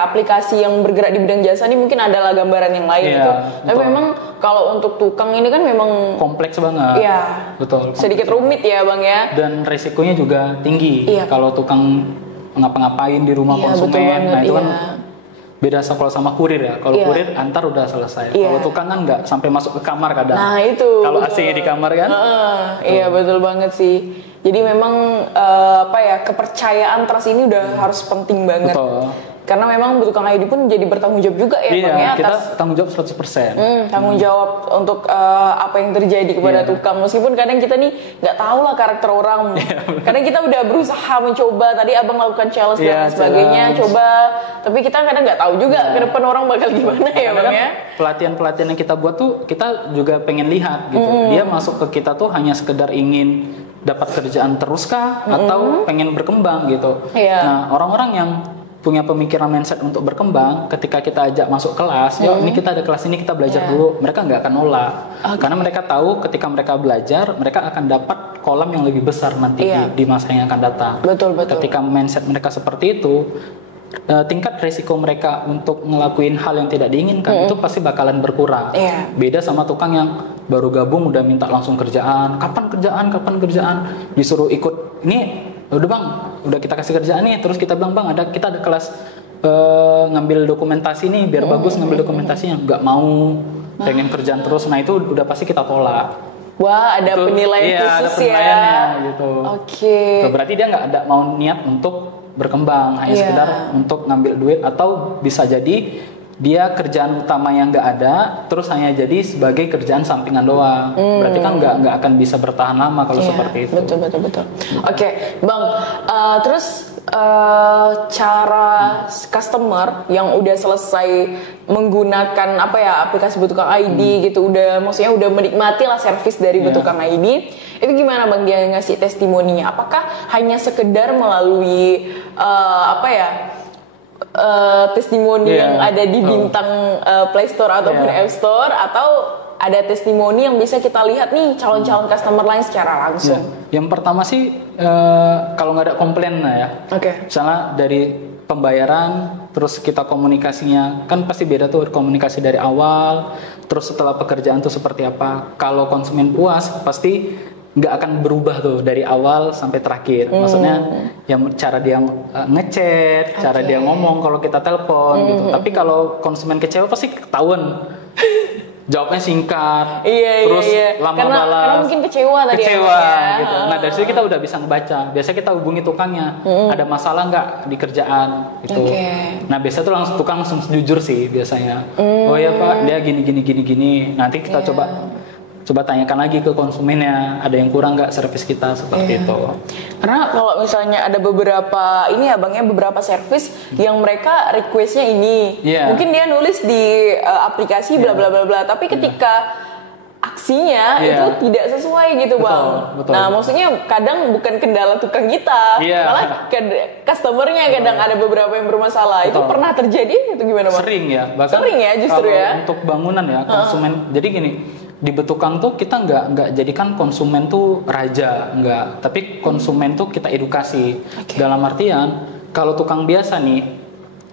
aplikasi yang bergerak di bidang jasa ini mungkin adalah gambaran yang lain gitu. Tapi memang kalau untuk tukang ini kan memang kompleks banget. Iya. Betul. Sedikit rumit ya Bang ya. Dan resikonya juga tinggi. Kalau tukang ngapa-ngapain di rumah konsumen, nah itu kan beda kalau sama kurir ya. Kalau kurir antar udah selesai. Kalau tukang kan nggak sampai masuk ke kamar kadang. Nah itu. Kalau AC-nya di kamar kan. Iya betul banget sih. Jadi memang kepercayaan trust ini udah harus penting banget. Betul. Karena memang tukang ID pun jadi bertanggung jawab juga ya Bang ya. Kita tanggung jawab 100%. Tanggung jawab untuk apa yang terjadi kepada tukang. Meskipun kadang kita nih nggak tahu lah karakter orang. Kadang kita udah berusaha mencoba. Tadi abang lakukan challenge dan sebagainya. Coba. Tapi kita kadang nggak tahu juga ke depan orang bakal gimana ya Bang ya. Pelatihan-pelatihan yang kita buat tuh kita juga pengen lihat gitu. Dia masuk ke kita tuh hanya sekedar ingin dapat kerjaan teruskah atau pengen berkembang gitu. Nah orang-orang yang punya pemikiran mindset untuk berkembang, ketika kita ajak masuk kelas, yuk ini kita ada kelas ini kita belajar dulu, mereka nggak akan nolak, karena mereka tahu ketika mereka belajar, mereka akan dapat kolam yang lebih besar nanti di masa yang akan datang. Betul. Ketika mindset mereka seperti itu, tingkat resiko mereka untuk ngelakuin hal yang tidak diinginkan itu pasti bakalan berkurang. Beda sama tukang yang baru gabung udah minta langsung kerjaan, kapan kerjaan, disuruh ikut ini. Udah bang, udah kita kasih kerjaan nih, terus kita bilang bang kita ada kelas ngambil dokumentasi nih biar bagus ngambil dokumentasinya, nggak mau, pengen kerjaan terus, nah itu udah pasti kita tolak. Wah ada itu, penilaian khusus ada penilaiannya, gitu. So, berarti dia nggak ada mau niat untuk berkembang, hanya sekedar untuk ngambil duit, atau bisa jadi dia kerjaan utama yang nggak ada, terus hanya jadi sebagai kerjaan sampingan doang. Berarti kan nggak akan bisa bertahan lama kalau seperti itu. Betul. Oke, Bang. Terus cara customer yang udah selesai menggunakan aplikasi Betukang ID gitu, maksudnya udah menikmati lah servis dari Betukang ID, itu gimana Bang dia ngasih testimoninya? Apakah hanya sekedar melalui testimoni yang ada di bintang Play Store ataupun App Store, atau ada testimoni yang bisa kita lihat nih calon-calon customer lain secara langsung? Yang pertama sih kalau nggak ada komplain ya, misalnya dari pembayaran, terus kita komunikasinya kan pasti beda tuh, komunikasi dari awal, terus setelah pekerjaan tuh seperti apa. Kalau konsumen puas pasti nggak akan berubah tuh dari awal sampai terakhir. Maksudnya yang cara dia ngechat, cara dia ngomong kalau kita telepon gitu. Tapi kalau konsumen kecewa pasti ketahuan. Jawabnya singkat, terus lama balas. Karena mungkin kecewa tadi. Gitu. Nah dari situ kita udah bisa ngebaca. Biasanya kita hubungi tukangnya, ada masalah nggak di kerjaan gitu. Nah biasanya tuh tukang langsung jujur sih biasanya. Oh ya Pak, dia gini. Nanti kita coba tanyakan lagi ke konsumennya, ada yang kurang nggak servis kita seperti itu. Karena kalau misalnya ada beberapa beberapa servis yang mereka requestnya ini, mungkin dia nulis di aplikasi bla bla bla bla, tapi ketika aksinya itu tidak sesuai gitu Bang. Betul. Nah maksudnya kadang bukan kendala tukang kita, malah customernya kadang ada beberapa yang bermasalah. Itu pernah terjadi itu gimana Bang? Sering ya, bahkan sering ya justru kalau untuk bangunan ya konsumen. Jadi gini, di Betukang tuh kita nggak jadikan konsumen tuh raja, nggak, tapi konsumen tuh kita edukasi. Dalam artian kalau tukang biasa nih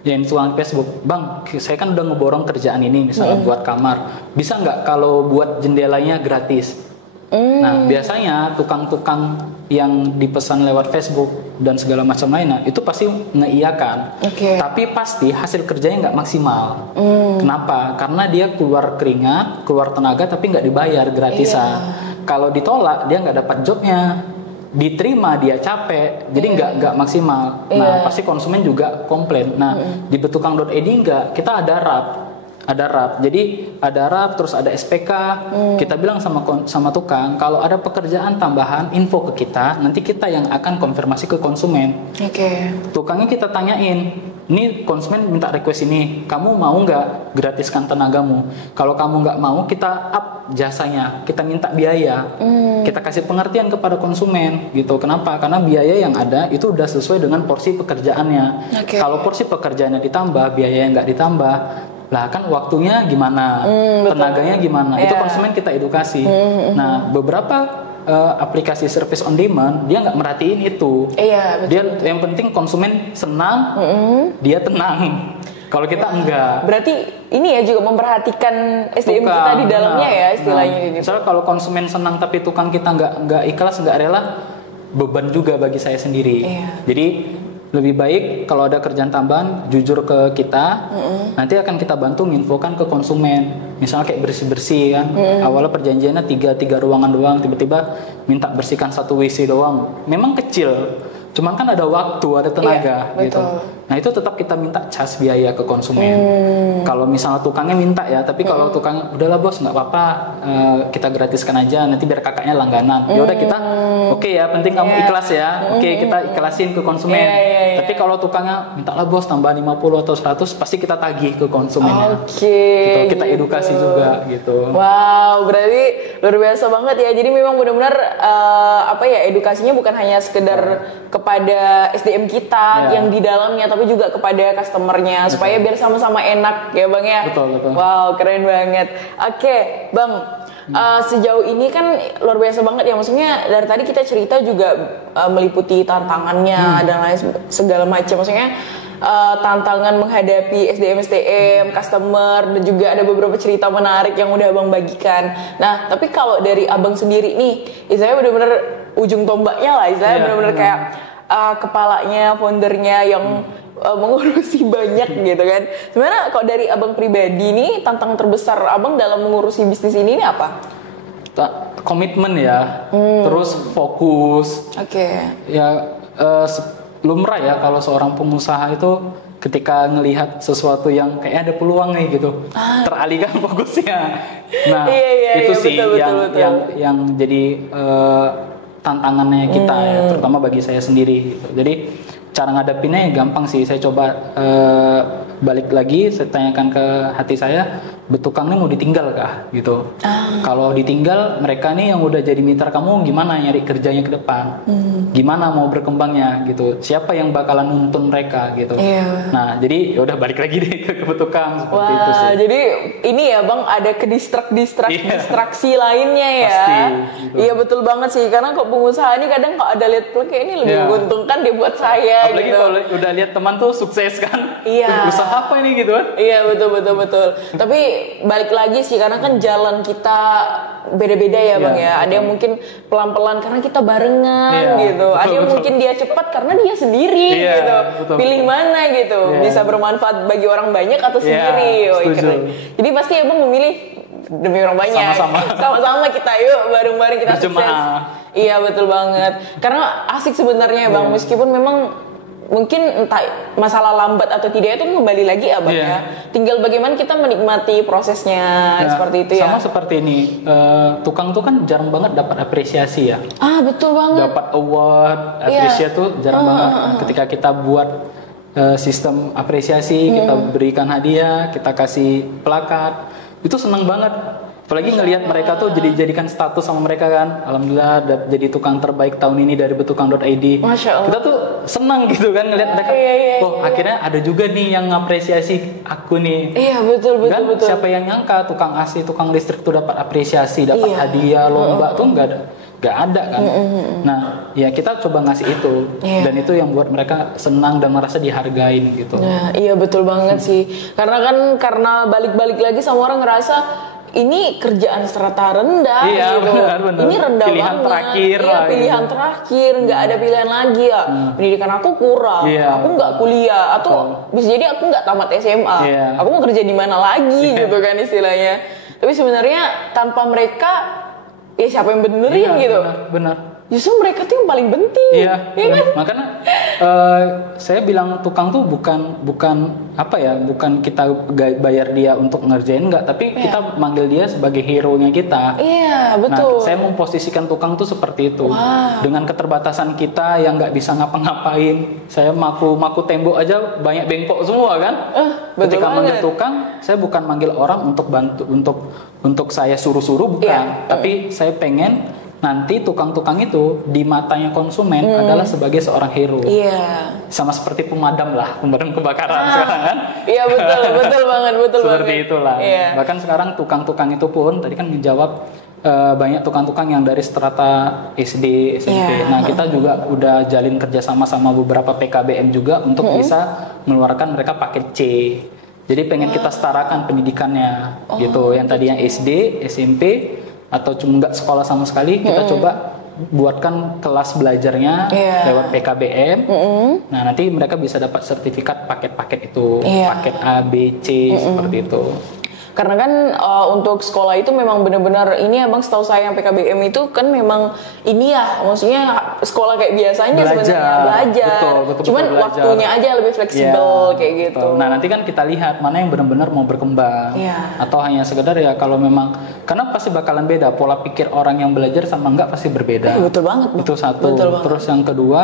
yang tukang Facebook, bang saya kan udah ngeborong kerjaan ini misalnya buat kamar, bisa nggak kalau buat jendelanya gratis? Nah biasanya tukang-tukang yang dipesan lewat Facebook dan segala macam lainnya itu pasti ngeiyakan, tapi pasti hasil kerjanya nggak maksimal. Kenapa? Karena dia keluar keringat, keluar tenaga, tapi nggak dibayar gratisan. Kalau ditolak dia nggak dapat jobnya, diterima dia capek, jadi nggak maksimal. Nah pasti konsumen juga komplain. Nah di betukang.id nggak, kita ada RAP, jadi ada RAP, terus ada SPK. Kita bilang sama tukang, kalau ada pekerjaan tambahan info ke kita, nanti kita yang akan konfirmasi ke konsumen. Tukangnya kita tanyain, ini konsumen minta request ini, kamu mau nggak gratiskan tenagamu? Kalau kamu nggak mau, kita up jasanya, kita minta biaya, kita kasih pengertian kepada konsumen gitu. Kenapa? Karena biaya yang ada itu udah sesuai dengan porsi pekerjaannya. Kalau porsi pekerjaannya ditambah, biaya yang nggak ditambah, lah kan waktunya gimana, tenaganya gimana, itu konsumen kita edukasi. Nah, beberapa aplikasi service on demand dia nggak merhatiin itu. Dia yang penting konsumen senang, dia tenang. Kalau kita enggak. Berarti ini ya juga memperhatikan SDM kita di dalamnya ya istilahnya gitu. Misalnya kalau konsumen senang tapi tukang kita nggak ikhlas, nggak rela, beban juga bagi saya sendiri. Jadi lebih baik kalau ada kerjaan tambahan jujur ke kita, nanti akan kita bantu menginfokan ke konsumen. Misalnya kayak bersih-bersih kan, awalnya perjanjiannya tiga ruangan doang, tiba-tiba minta bersihkan 1 WC doang. Memang kecil, cuman kan ada waktu, ada tenaga gitu. Nah itu tetap kita minta cas biaya ke konsumen. Kalau misalnya tukangnya minta ya, tapi kalau tukang udahlah bos nggak apa-apa, kita gratiskan aja, nanti biar kakaknya langganan. Ya udah kita oke ya, penting kamu ikhlas ya. Oke, kita ikhlasin ke konsumen. Tapi kalau tukangnya mintalah bos tambah 50 atau 100, pasti kita tagih ke konsumennya. Gitu. Kita edukasi juga gitu. Wow, berarti luar biasa banget ya. Jadi memang benar-benar edukasinya bukan hanya sekedar kepada SDM kita yang di dalamnya, tapi juga kepada customernya supaya biar sama-sama enak ya Bang ya. Betul. Wow, keren banget. Oke, Bang. Sejauh ini kan luar biasa banget ya, maksudnya dari tadi kita cerita juga meliputi tantangannya dan lain segala macam, maksudnya tantangan menghadapi SDM, customer, dan juga ada beberapa cerita menarik yang udah Abang bagikan. Nah, tapi kalau dari Abang sendiri nih, istilahnya benar-benar ujung tombaknya lah, istilahnya benar-benar kayak kepalanya, foundernya yang mengurusi banyak gitu kan. Sebenarnya kalau dari Abang pribadi nih, tantangan terbesar Abang dalam mengurusi bisnis ini apa? Komitmen ya, terus fokus. Ya lumrah ya kalau seorang pengusaha itu ketika ngelihat sesuatu yang kayak ada peluang nih gitu, teralihkan fokusnya. Nah itu sih betul. yang jadi tantangannya kita ya, terutama bagi saya sendiri gitu. Jadi cara ngadepinnya gampang sih. Saya coba balik lagi, saya tanyakan ke hati saya, betukangnya mau ditinggal kah gitu. Kalau ditinggal, mereka nih yang udah jadi mitra kamu gimana nyari kerjanya ke depan, gimana mau berkembangnya gitu, siapa yang bakalan nuntun mereka gitu. Nah jadi yaudah balik lagi deh ke betukang seperti itu sih. Jadi ini ya Bang, ada ke distraksi lainnya ya. Pasti, gitu. Iya betul banget sih, karena kok pengusaha ini kadang kalau ada lihat peluang kayak ini lebih menguntungkan dia buat saya. Apalagi gitu. kalau udah lihat teman tuh sukses kan, usaha apa ini gitu kan. Iya betul. Tapi balik lagi sih, karena kan jalan kita beda-beda ya Bang ya. Ada yang mungkin pelan-pelan karena kita barengan gitu. Ada yang mungkin dia cepat karena dia sendiri gitu. Pilih mana gitu, bisa bermanfaat bagi orang banyak atau sendiri. Keren. Jadi pasti Abang memilih demi orang banyak. Sama-sama kita yuk bareng-bareng kita sukses. Iya betul banget. Karena asik sebenarnya Bang, meskipun memang mungkin entah masalah lambat atau tidak itu kembali lagi ya Bang ya. Tinggal bagaimana kita menikmati prosesnya seperti itu ya. Sama seperti ini, tukang tuh kan jarang banget dapat apresiasi ya. Betul banget. Dapat award, apresiasi tuh jarang banget. Ketika kita buat sistem apresiasi, kita berikan hadiah, kita kasih plakat, itu senang banget. Apalagi ngelihat mereka tuh jadikan status sama mereka kan. Alhamdulillah jadi tukang terbaik tahun ini dari betukang.id. Kita tuh senang gitu kan ngelihat mereka. Akhirnya ada juga nih yang ngapresiasi aku nih. Iya betul. Siapa yang nyangka tukang AC, tukang listrik tuh dapat apresiasi, dapat hadiah, lomba tuh nggak ada kan. Nah ya kita coba ngasih itu, dan itu yang buat mereka senang dan merasa dihargain gitu. Nah, iya betul banget sih. Karena balik-balik lagi sama orang ngerasa ini kerjaan strata rendah gitu. Benar. Ini rendah pilihan banget. Terakhir pilihan terakhir, nggak ada pilihan lagi ya. Pendidikan aku kurang, aku nggak kuliah, atau bisa jadi aku nggak tamat SMA. Aku mau kerja di mana lagi gitu kan istilahnya. Tapi sebenarnya tanpa mereka ya siapa yang benerin gitu. Benar. Justru mereka tuh yang paling penting. Iya, ya kan? Makanya saya bilang tukang tuh bukan kita bayar dia untuk ngerjain, enggak, tapi kita manggil dia sebagai hero-nya kita. Iya, betul. Nah, saya memposisikan tukang tuh seperti itu. Dengan keterbatasan kita yang nggak bisa ngapa-ngapain, saya maku tembok aja banyak bengkok semua kan. Ketika manggil tukang, saya bukan manggil orang untuk bantu untuk saya suruh-suruh, bukan. Tapi saya pengen nanti tukang-tukang itu di matanya konsumen adalah sebagai seorang hero. Iya. Sama seperti pemadam kebakaran sekarang kan. Iya betul banget. Seperti itulah. Iya. Bahkan sekarang tukang-tukang itu pun tadi kan menjawab banyak tukang-tukang yang dari strata SD, SMP. Nah, kita juga udah jalin kerjasama sama beberapa PKBM juga untuk bisa mengeluarkan mereka paket C. Jadi pengen kita setarakan pendidikannya gitu. Yang tadinya SD, SMP atau cuma nggak sekolah sama sekali, kita coba buatkan kelas belajarnya lewat PKBM. Nah, nanti mereka bisa dapat sertifikat paket-paket itu, paket A, B, C seperti itu. Karena kan untuk sekolah itu memang benar-benar ini Abang, setahu saya yang PKBM itu kan memang ini ya, maksudnya sekolah kayak biasanya sebenarnya belajar. Betul, cuman belajar. Waktunya aja lebih fleksibel kayak gitu. Nah, nanti kan kita lihat mana yang benar-benar mau berkembang. Atau hanya sekedar ya kalau memang, karena pasti bakalan beda pola pikir orang yang belajar sama enggak pasti berbeda. Betul banget. Itu satu. Terus yang kedua,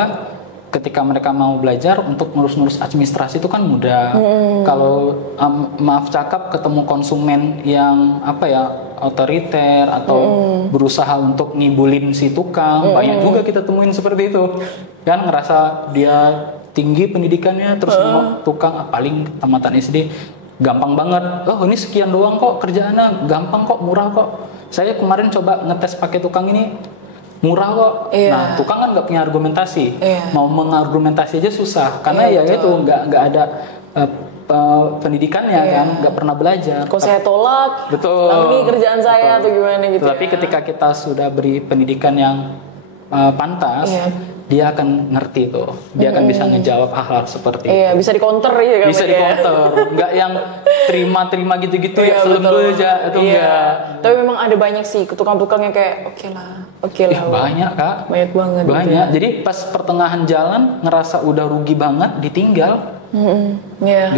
ketika mereka mau belajar untuk ngurus-ngurus administrasi itu kan mudah. Kalau maaf cakap ketemu konsumen yang otoriter atau berusaha untuk ngibulin si tukang, banyak juga kita temuin seperti itu. Kan ngerasa dia tinggi pendidikannya, terus tukang paling tamatan SD gampang banget. Oh, ini sekian doang kok kerjaannya, gampang kok, murah kok. Saya kemarin coba ngetes pakai tukang ini, murah kok. Nah, tukang kan nggak punya argumentasi. Mau mengargumentasi aja susah karena itu nggak ada pendidikannya kan, nggak pernah belajar. Kok saya tolak? Betul. Ini kerjaan saya atau gimana gitu. Tapi ketika kita sudah beri pendidikan yang pantas, dia akan ngerti tuh. Dia akan bisa ngejawab hal-hal seperti itu. Bisa di-counter ya kan. Bisa di-counter. Enggak yang terima gitu ya selalu aja atau enggak. Tapi memang ada banyak sih tukang-tukang yang kayak oke lah. Banyak, Kak. Banyak banget. Banyak. Gitu ya. Jadi pas pertengahan jalan ngerasa udah rugi banget, ditinggal.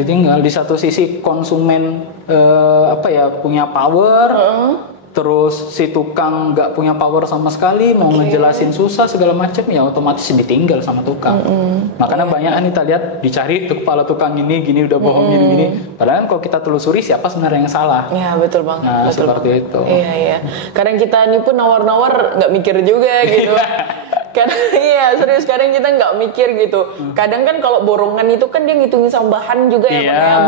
Ditinggal. Di satu sisi konsumen punya power. Terus si tukang nggak punya power sama sekali, mau ngejelasin susah segala macam, ya otomatis ditinggal sama tukang. Makanya banyak kan kita lihat dicari tuh kepala tukang ini gini udah bohong gini. Padahal kalau kita telusuri siapa sebenarnya yang salah. Ya betul banget. Nah betul seperti banget. itu. Iya. Kadang kita ini pun nawar-nawar nggak mikir juga gitu. Serius kadang kita nggak mikir gitu. Kadang kan kalau borongan itu kan dia ngitungin sama bahan juga ya,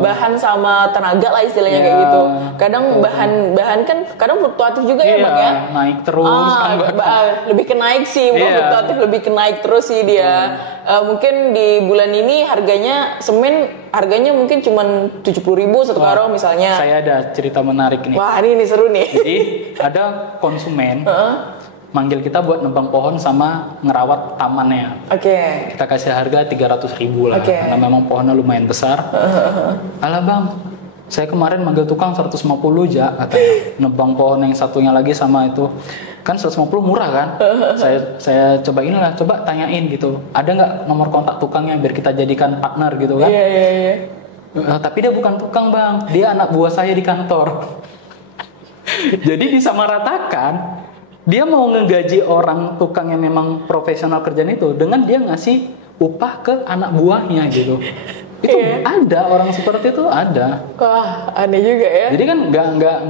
bahan sama tenaga lah istilahnya kayak gitu. Kadang bahan kan kadang fluktuatif juga ya Bang ya. Naik terus lebih ke naik sih, fluktuatif lebih ke naik terus sih dia. Mungkin di bulan ini semen harganya mungkin cuma 70.000 satu karung misalnya. Saya ada cerita menarik nih. Wah, ini seru nih. Jadi ada konsumen manggil kita buat nebang pohon sama ngerawat tamannya. Kita kasih harga 300.000 lah, karena memang pohonnya lumayan besar. Alah bang, saya kemarin manggil tukang 150 aja, katanya. Nebang pohon yang satunya lagi sama itu. Kan 150 murah kan? Saya coba tanyain gitu. Ada nggak nomor kontak tukangnya biar kita jadikan partner gitu kan? Tapi dia bukan tukang bang, dia anak buah saya di kantor. Jadi disamaratakan. Dia mau ngegaji orang tukang yang memang profesional kerjaan itu dengan dia ngasih upah ke anak buahnya gitu. Itu ada orang seperti itu ada. Wah, aneh juga ya. Jadi kan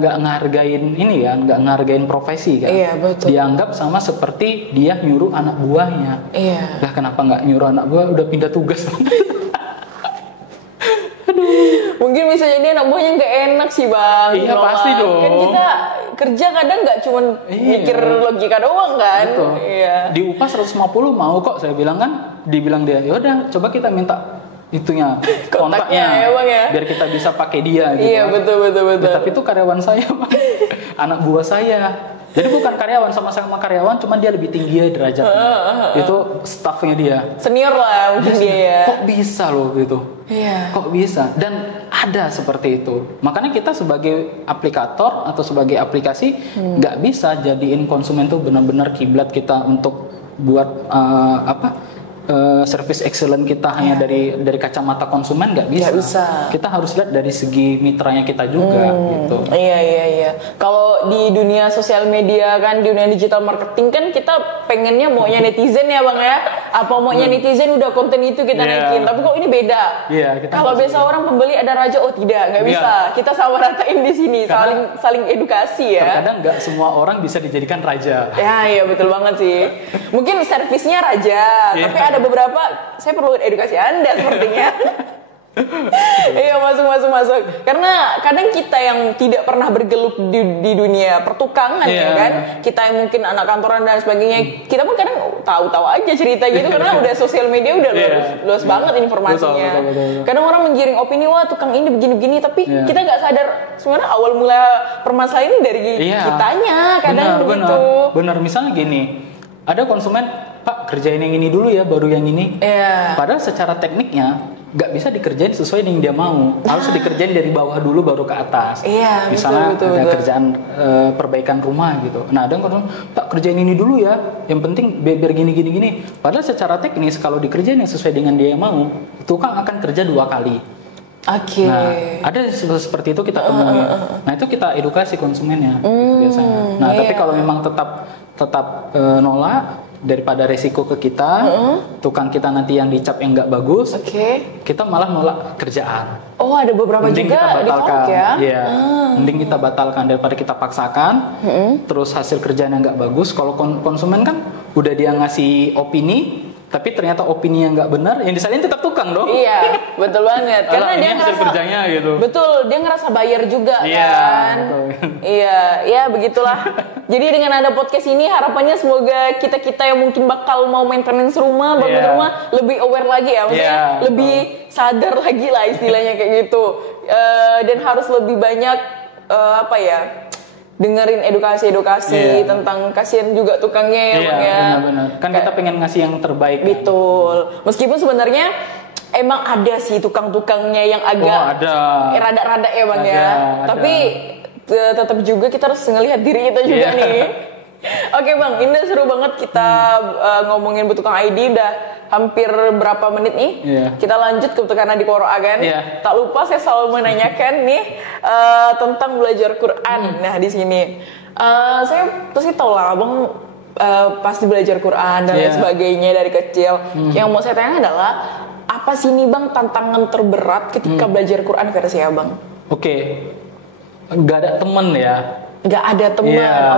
nggak ngehargain ini kan, nggak ngehargain profesi kan. Betul. Dianggap sama seperti dia nyuruh anak buahnya. Lah kenapa nggak nyuruh anak buah, udah pindah tugas. Mungkin bisa jadi anak buahnya nggak enak sih bang. Pasti dong. Kan kita kerja kadang nggak cuma mikir logika doang kan. Di upah 150 mau kok, saya bilang kan. Dibilang dia, yaudah coba kita minta itunya kontaknya ya, bang, ya? Biar kita bisa pakai dia gitu. Betul. Tapi itu karyawan saya bang. Anak buah saya. Jadi bukan karyawan, sama-sama karyawan, cuman dia lebih tinggi ya derajatnya. Itu staffnya dia. Senior lah mungkin dia ya. Kok bisa loh gitu? Kok bisa? Dan ada seperti itu. Makanya kita sebagai aplikator atau sebagai aplikasi nggak bisa jadiin konsumen tuh benar-benar kiblat kita untuk buat service excellent kita hanya dari kacamata konsumen, nggak bisa. Kita harus lihat dari segi mitranya kita juga gitu. Iya. Kalau di dunia sosial media kan, di dunia digital marketing kan kita pengennya maunya netizen ya Bang ya. Apa maunya netizen udah konten itu kita naikin. Tapi kok ini beda. Kalau biasa orang pembeli ada raja, oh tidak, nggak bisa. Kita sama ratain di sini, saling edukasi ya. Terkadang nggak semua orang bisa dijadikan raja. Iya betul banget sih. Mungkin servisnya raja, tapi ada beberapa saya perlu edukasi Anda sepertinya. Iya masuk. Karena kadang kita yang tidak pernah bergelut di dunia pertukangan ya kan, kita yang mungkin anak kantoran dan sebagainya, kita pun kadang tahu-tahu aja cerita gitu karena udah sosial media udah luas banget informasinya. Betul. Kadang orang menggiring opini, wah tukang ini begini-begini, tapi kita nggak sadar sebenarnya awal mula permasalahan ini dari kitanya. Kadang begitu. Benar. Misalnya gini, ada konsumen, Pak kerjain yang ini dulu ya, baru yang ini. Padahal secara tekniknya nggak bisa dikerjain sesuai yang dia mau. Harus dikerjain dari bawah dulu baru ke atas. Misalnya betul. Kerjaan perbaikan rumah gitu. Nah ada yang Pak kerjain ini dulu ya, yang penting biar gini. Padahal secara teknis kalau dikerjain yang sesuai dengan dia yang mau, tukang akan kerja 2 kali. Nah, ada seperti itu kita temui. Nah itu kita edukasi konsumennya biasanya. Nah tapi kalau memang tetap nolak, daripada resiko ke kita, tukang kita nanti yang dicap yang nggak bagus, kita malah nolak kerjaan. Oh ada beberapa mending juga kita batalkan ya? Mending kita batalkan daripada kita paksakan, terus hasil kerjaan yang nggak bagus. Kalau konsumen kan udah dia ngasih opini, tapi ternyata opini yang nggak benar, yang disalin tetap tukang dong. Iya, betul banget. Karena dia ngerasa kerjanya gitu. Betul, dia ngerasa bayar juga kan. Iya, begitulah. Jadi dengan ada podcast ini harapannya semoga kita yang mungkin bakal mau maintenance rumah, bangun rumah lebih aware lagi ya, maksudnya lebih sadar lagi lah istilahnya kayak gitu. Dan harus lebih banyak dengerin edukasi tentang kasihan juga tukangnya ya Bang ya. Benar. Kan kita pengen ngasih yang terbaik. Betul. Kan? Meskipun sebenarnya emang ada sih tukang-tukangnya yang agak rada-rada ya Bang ya. Tapi tetap juga kita harus ngelihat diri kita juga nih. Oke Bang, ini seru banget kita ngomongin Bertukang ID udah hampir berapa menit nih. Kita lanjut karena di Qur'an kan. Tak lupa saya selalu menanyakan nih tentang belajar Quran. Nah di sini saya pasti tahu lah Abang pasti belajar Quran dan lain sebagainya dari kecil. Yang mau saya tanya adalah apa sih nih Bang tantangan terberat ketika belajar Quran versi Abang? Nggak ada temen ya. Nggak ada teman.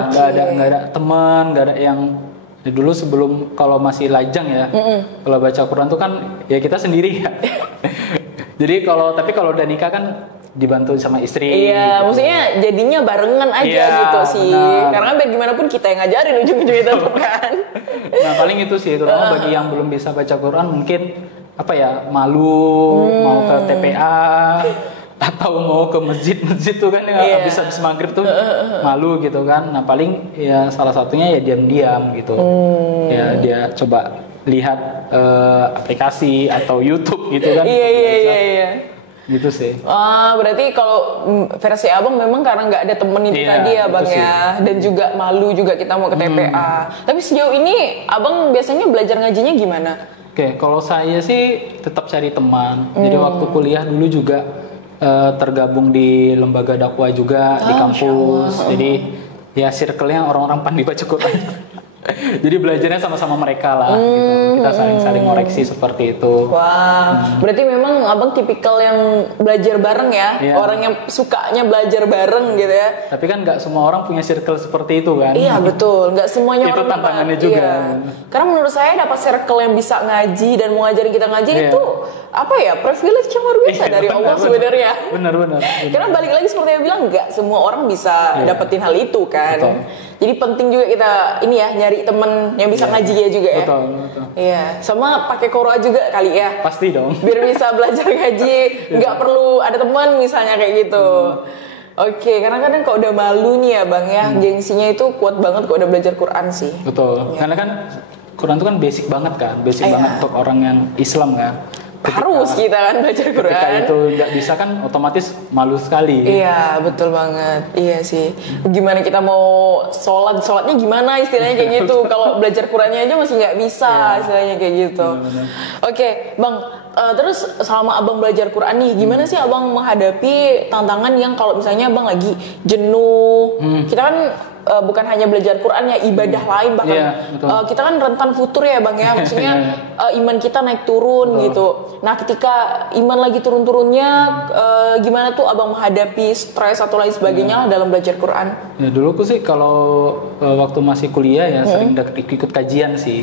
Nggak ada teman, nggak ada yang dulu sebelum kalau masih lajang ya. Kalau baca Quran tuh kan ya kita sendiri ya. Jadi kalau udah nikah kan dibantu sama istri. Iya, gitu. Maksudnya jadinya barengan aja gitu sih. Benar. Karena biar gimana pun kita yang ngajarin ujung-ujungnya itu kan. Nah paling itu sih, terutama bagi yang belum bisa baca Quran mungkin malu mau ke TPA. Atau mau ke masjid tuh kan habis maghrib tuh malu gitu kan. Nah paling ya salah satunya ya diam-diam gitu. Ya dia coba lihat aplikasi atau YouTube gitu kan. Iya. Gitu sih. Berarti kalau versi Abang memang karena nggak ada temen itu tadi ya Bang ya. Dan juga malu juga kita mau ke TPA. Tapi sejauh ini Abang biasanya belajar ngajinya gimana? Kalau saya sih tetap cari teman. Jadi waktu kuliah dulu juga tergabung di lembaga dakwah juga di kampus. Jadi ya circle-nya orang-orang pandai baca Quran. Jadi belajarnya sama-sama mereka lah gitu. Kita saling ngoreksi seperti itu. Berarti memang Abang tipikal yang belajar bareng ya. Orang yang sukanya belajar bareng gitu ya. Tapi kan nggak semua orang punya circle seperti itu kan. Iya betul, nggak semuanya itu orang tantangannya juga. Karena menurut saya dapat circle yang bisa ngaji dan mau ngajarin kita ngaji itu privilege yang luar biasa dari Allah sebenarnya. Benar. Karena balik lagi seperti yang bilang, nggak semua orang bisa dapetin hal itu kan. Betul. Jadi penting juga kita nyari temen yang bisa ngaji ya juga ya. Betul. Iya, sama pakai Qur'an juga kali ya. Pasti dong. Biar bisa belajar ngaji, nggak perlu ada teman misalnya kayak gitu. Oke, karena kadang kalau udah malu nih ya Bang ya, gengsinya itu kuat banget kalau udah belajar Quran sih. Betul. Karena kan Quran itu kan basic banget kan, banget untuk orang yang Islam kan. harus kita kan belajar Quran. Ketika itu nggak bisa kan otomatis malu sekali. Iya, betul banget. Iya sih. Gimana kita mau sholatnya gimana istilahnya kayak gitu. Kalau belajar Qurannya aja masih nggak bisa istilahnya kayak gitu. Oke, Bang. Terus selama abang belajar Quran nih, gimana sih abang menghadapi tantangan yang kalau misalnya abang lagi jenuh? Kita kan bukan hanya belajar Quran ya, ibadah lain bahkan kita kan rentan futur ya bang ya, maksudnya iman kita naik turun gitu. Nah ketika iman lagi turun-turunnya, gimana tuh abang menghadapi stres atau lain sebagainya dalam belajar Quran? Ya dulu sih kalau waktu masih kuliah ya sering ikut kajian sih.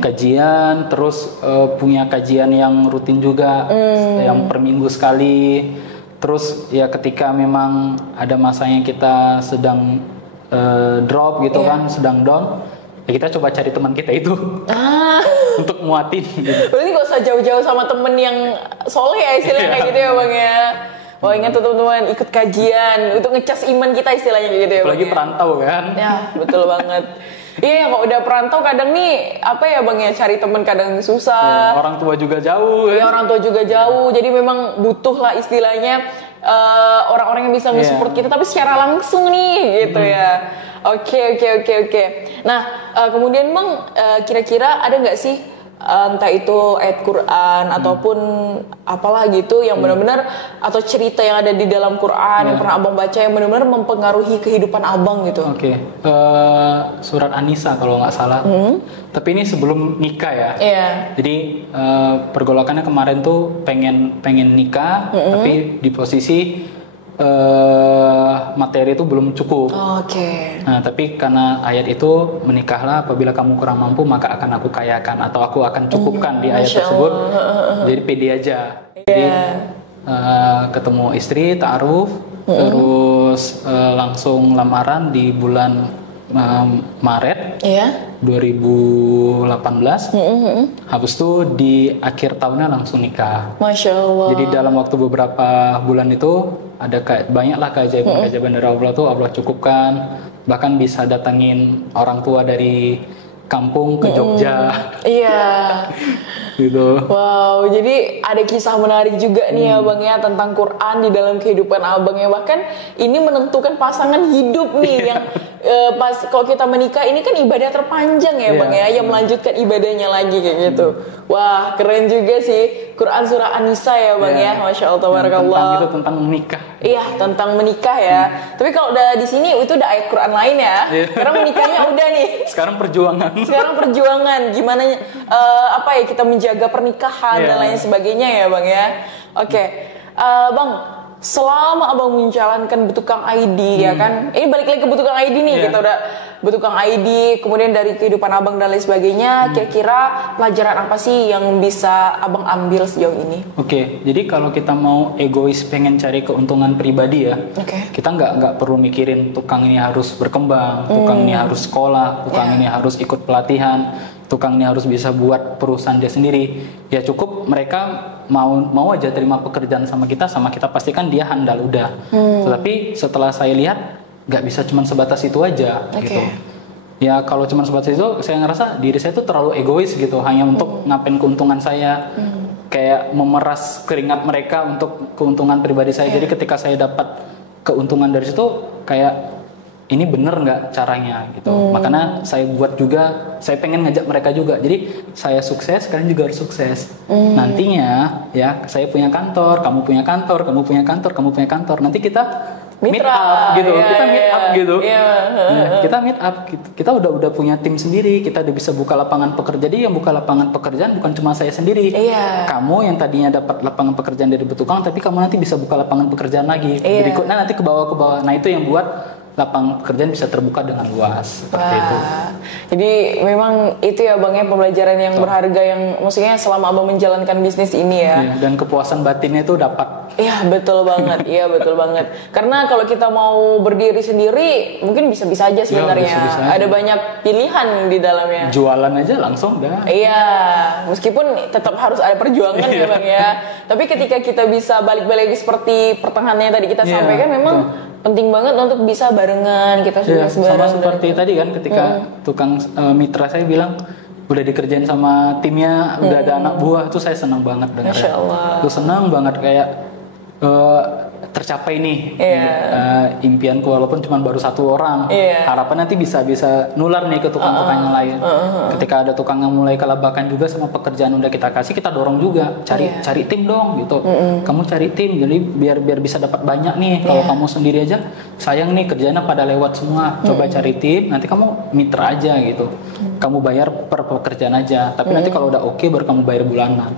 Kajian, terus punya kajian yang rutin juga, yang per minggu sekali. Terus ya ketika memang ada masanya kita sedang drop gitu kan, sedang down, ya kita coba cari teman kita itu untuk muatin gitu. Berarti gak usah jauh-jauh sama temen yang soleh ya istilahnya kayak gitu ya bang ya. Wah ingat tuh teman-teman, ikut kajian untuk ngecas iman kita istilahnya kayak gitu ya bang. Apalagi perantau kan. Ya betul banget. Iya kalau udah perantau kadang nih apa ya bang ya, cari teman kadang susah. Orang tua juga jauh. Iya orang tua juga jauh, jadi memang butuh lah istilahnya orang-orang yang bisa nge-support kita tapi secara langsung nih gitu ya. Oke. Nah kemudian bang kira-kira ada nggak sih entah itu ayat Quran ataupun apalah gitu yang benar-benar atau cerita yang ada di dalam Quran yang pernah abang baca yang benar-benar mempengaruhi kehidupan abang gitu? Surat An-Nisa kalau nggak salah. Tapi ini sebelum nikah ya. Jadi pergolakannya kemarin tuh pengen nikah, tapi di posisi materi itu belum cukup. Nah, tapi karena ayat itu menikahlah apabila kamu kurang mampu maka akan aku kayakan atau aku akan cukupkan di ayat tersebut. Jadi pede aja. Jadi ketemu istri, ta'aruf, terus langsung lamaran di bulan Maret 2018. Habis itu di akhir tahunnya langsung nikah. Masya Allah. Jadi dalam waktu beberapa bulan itu ada banyaklah keajaiban dari Allah tuh Allah cukupkan. Bahkan bisa datangin orang tua dari kampung ke Jogja. Gitu. Wow, jadi ada kisah menarik juga nih ya bang ya tentang Quran di dalam kehidupan abang ya. Bahkan ini menentukan pasangan hidup nih yang pas kalau kita menikah ini kan ibadah terpanjang ya bang ya, yang melanjutkan ibadahnya lagi kayak gitu. Wah keren juga sih Quran surah An-Nisa ya bang ya, Masya Allah tabarakallah. Itu tentang menikah. Iya tentang menikah ya. Tapi kalau udah di sini itu udah ayat Quran lain ya. Sekarang menikahnya udah nih. Sekarang perjuangan. Gimana apa ya kita menjaga pernikahan dan lain sebagainya ya bang ya. Bang, selama abang menjalankan Betukang ID ya kan, ini balik lagi ke Betukang ID nih, kita udah Betukang ID, kemudian dari kehidupan abang dan lain sebagainya, kira-kira pelajaran apa sih yang bisa abang ambil sejauh ini? Jadi kalau kita mau egois pengen cari keuntungan pribadi ya, kita nggak perlu mikirin tukang ini harus berkembang, tukang ini harus sekolah, tukang ini harus ikut pelatihan, tukang ini harus bisa buat perusahaan dia sendiri. Ya cukup mereka mau aja terima pekerjaan sama kita pastikan dia handal udah. Tetapi setelah saya lihat nggak bisa cuma sebatas itu aja gitu. Ya kalau cuma sebatas itu saya ngerasa diri saya tuh terlalu egois gitu, hanya untuk ngapain keuntungan saya. Kayak memeras keringat mereka untuk keuntungan pribadi saya. Jadi ketika saya dapat keuntungan dari situ kayak ini bener nggak caranya gitu. Makanya saya buat juga, saya pengen ngajak mereka juga. Jadi saya sukses, kalian juga harus sukses. Nantinya ya saya punya kantor, kamu punya kantor, kamu punya kantor, kamu punya kantor. Nanti kita meet up gitu. Kita meet up gitu. Kita meet up gitu. Kita udah punya tim sendiri, kita udah bisa buka lapangan pekerjaan. Jadi yang buka lapangan pekerjaan bukan cuma saya sendiri. Kamu yang tadinya dapat lapangan pekerjaan dari Betukang, tapi kamu nanti bisa buka lapangan pekerjaan lagi. Berikutnya nanti ke bawah. Nah, itu yang buat lapangan pekerjaan bisa terbuka dengan luas seperti itu. Jadi memang itu ya bang ya pembelajaran yang berharga yang maksudnya selama abang menjalankan bisnis ini ya. Dan kepuasan batinnya itu dapat. Iya betul banget, betul banget. Karena kalau kita mau berdiri sendiri mungkin bisa-bisa aja sebenarnya. Bisa ada banyak pilihan di dalamnya. Jualan aja langsung dah. Iya, meskipun tetap harus ada perjuangan ya bang ya. Tapi ketika kita bisa balik-balik seperti pertengahannya tadi kita sampaikan memang penting banget untuk bisa barengan kita sudah sama seperti tadi kan ketika tukang mitra saya bilang udah dikerjain sama timnya, udah ada anak buah, itu saya senang banget dengar. Masya Allah. Itu senang banget kayak tercapai nih impianku walaupun cuma baru 1 orang. Harapan nanti bisa nular nih ke tukang-tukang yang lain. Ketika ada tukang yang mulai kelabakan juga sama pekerjaan udah kita kasih, kita dorong juga cari tim dong gitu. Kamu cari tim jadi biar bisa dapat banyak nih. Kalau kamu sendiri aja sayang nih kerjanya pada lewat semua. Coba cari tim, nanti kamu mitra aja gitu. Kamu bayar per pekerjaan aja. Tapi nanti kalau udah oke baru kamu bayar bulanan.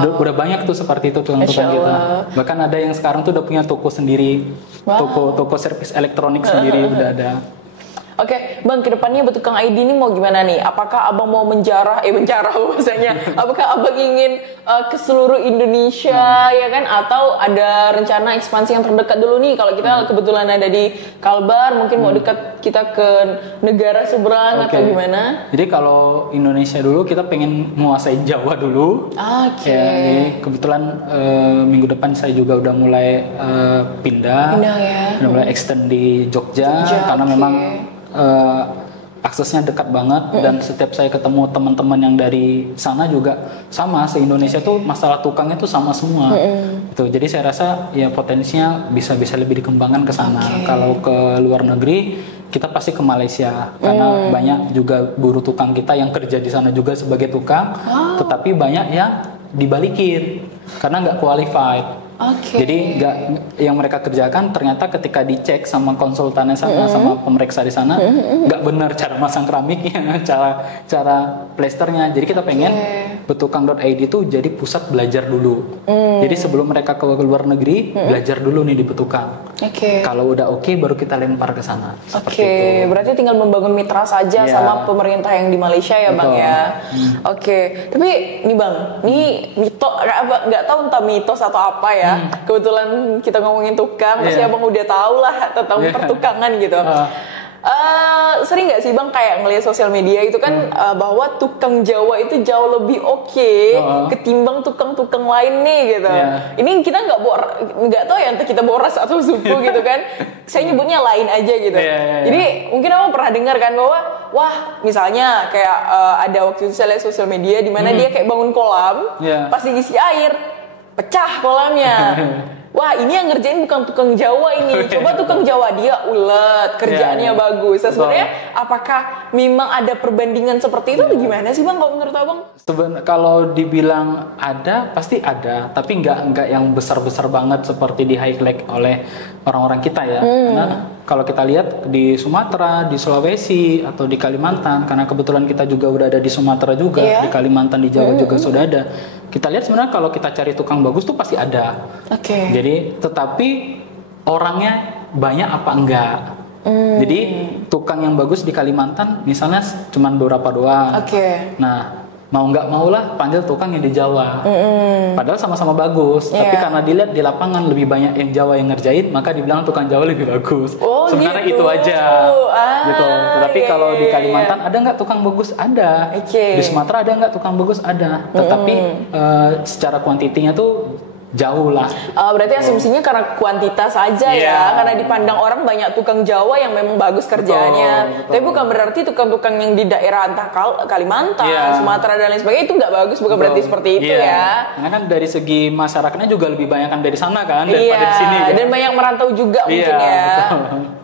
Udah banyak tuh seperti itu tukang-tukang kita. Bahkan ada yang sekarang tuh udah punya toko sendiri, toko servis elektronik sendiri udah ada. Oke, Bang, kedepannya Bertukang ID ini mau gimana nih? Apakah Abang mau menjarah bahwasanya? Apakah Abang ingin ke seluruh Indonesia ya kan? Atau ada rencana ekspansi yang terdekat dulu nih? Kalau kita kebetulan ada di Kalbar, mungkin mau dekat kita ke negara seberang atau gimana? Jadi kalau Indonesia dulu kita pengen menguasai Jawa dulu. Kebetulan minggu depan saya juga udah mulai pindah ya. Udah mulai extend di Jogja karena memang aksesnya dekat banget dan setiap saya ketemu teman-teman yang dari sana juga sama, se-Indonesia tuh masalah tukangnya tuh sama semua. Itu jadi saya rasa ya potensinya bisa lebih dikembangkan ke sana. Kalau ke luar negeri kita pasti ke Malaysia karena banyak juga buruh tukang kita yang kerja di sana juga sebagai tukang, tetapi banyak yang dibalikin karena nggak qualified. Jadi yang mereka kerjakan ternyata ketika dicek sama konsultannya sana sama pemeriksa di sana nggak benar cara masang keramiknya, cara plasternya. Jadi kita pengen Betukang.id itu jadi pusat belajar dulu. Jadi sebelum mereka ke luar negeri belajar dulu nih di Betukang. Kalau udah oke baru kita lempar ke sana. Berarti tinggal membangun mitra saja sama pemerintah yang di Malaysia ya Bang ya. Tapi nih Bang, ini mitos nggak tahu entah mitos atau apa ya. Kebetulan kita ngomongin tukang, pasti Abang udah tahu lah tentang pertukangan gitu. Sering nggak sih Bang kayak ngelihat sosial media itu kan bahwa tukang Jawa itu jauh lebih ketimbang tukang-tukang lain nih gitu. Ini kita nggak tahu ya entah kita boras atau suku gitu kan. Saya nyebutnya lain aja gitu. Jadi mungkin Abang pernah dengar kan bahwa misalnya kayak ada waktu itu saya lihat sosial media di mana dia kayak bangun kolam, pas diisi air pecah kolamnya. Wah, ini yang ngerjain bukan tukang Jawa ini. Coba tukang Jawa dia ulet, kerjaannya bagus. Sebenarnya apakah memang ada perbandingan seperti itu atau gimana sih Bang kalau menurut Abang? Kalau dibilang ada, pasti ada, tapi nggak yang besar-besar banget seperti di highlight oleh orang-orang kita ya. Karena kalau kita lihat di Sumatera, di Sulawesi atau di Kalimantan, karena kebetulan kita juga udah ada di Sumatera juga, di Kalimantan, di Jawa juga sudah ada. Kita lihat sebenarnya kalau kita cari tukang bagus tuh pasti ada. Jadi tetapi orangnya banyak apa enggak? Jadi tukang yang bagus di Kalimantan misalnya cuma beberapa doang. Nah, mau nggak mau lah panggil tukang yang di Jawa. Padahal sama-sama bagus, tapi karena dilihat di lapangan lebih banyak yang Jawa yang ngerjain, maka dibilang tukang Jawa lebih bagus. Sebenarnya itu aja. Gitu. Tetapi kalau di Kalimantan ada nggak tukang bagus? Ada. Di Sumatera ada nggak tukang bagus? Ada. Tetapi secara kuantitinya tuh jauh lah. Berarti asumsinya karena kuantitas saja ya, karena dipandang orang banyak tukang Jawa yang memang bagus kerjaannya. Tapi bukan berarti tukang-tukang yang di daerah entah Kalimantan, Sumatera dan lain sebagainya itu nggak bagus, bukan berarti seperti itu ya. Karena kan dari segi masyarakatnya juga lebih banyak kan dari sana kan daripada di sini. Kan? Dan banyak merantau juga mungkin ya.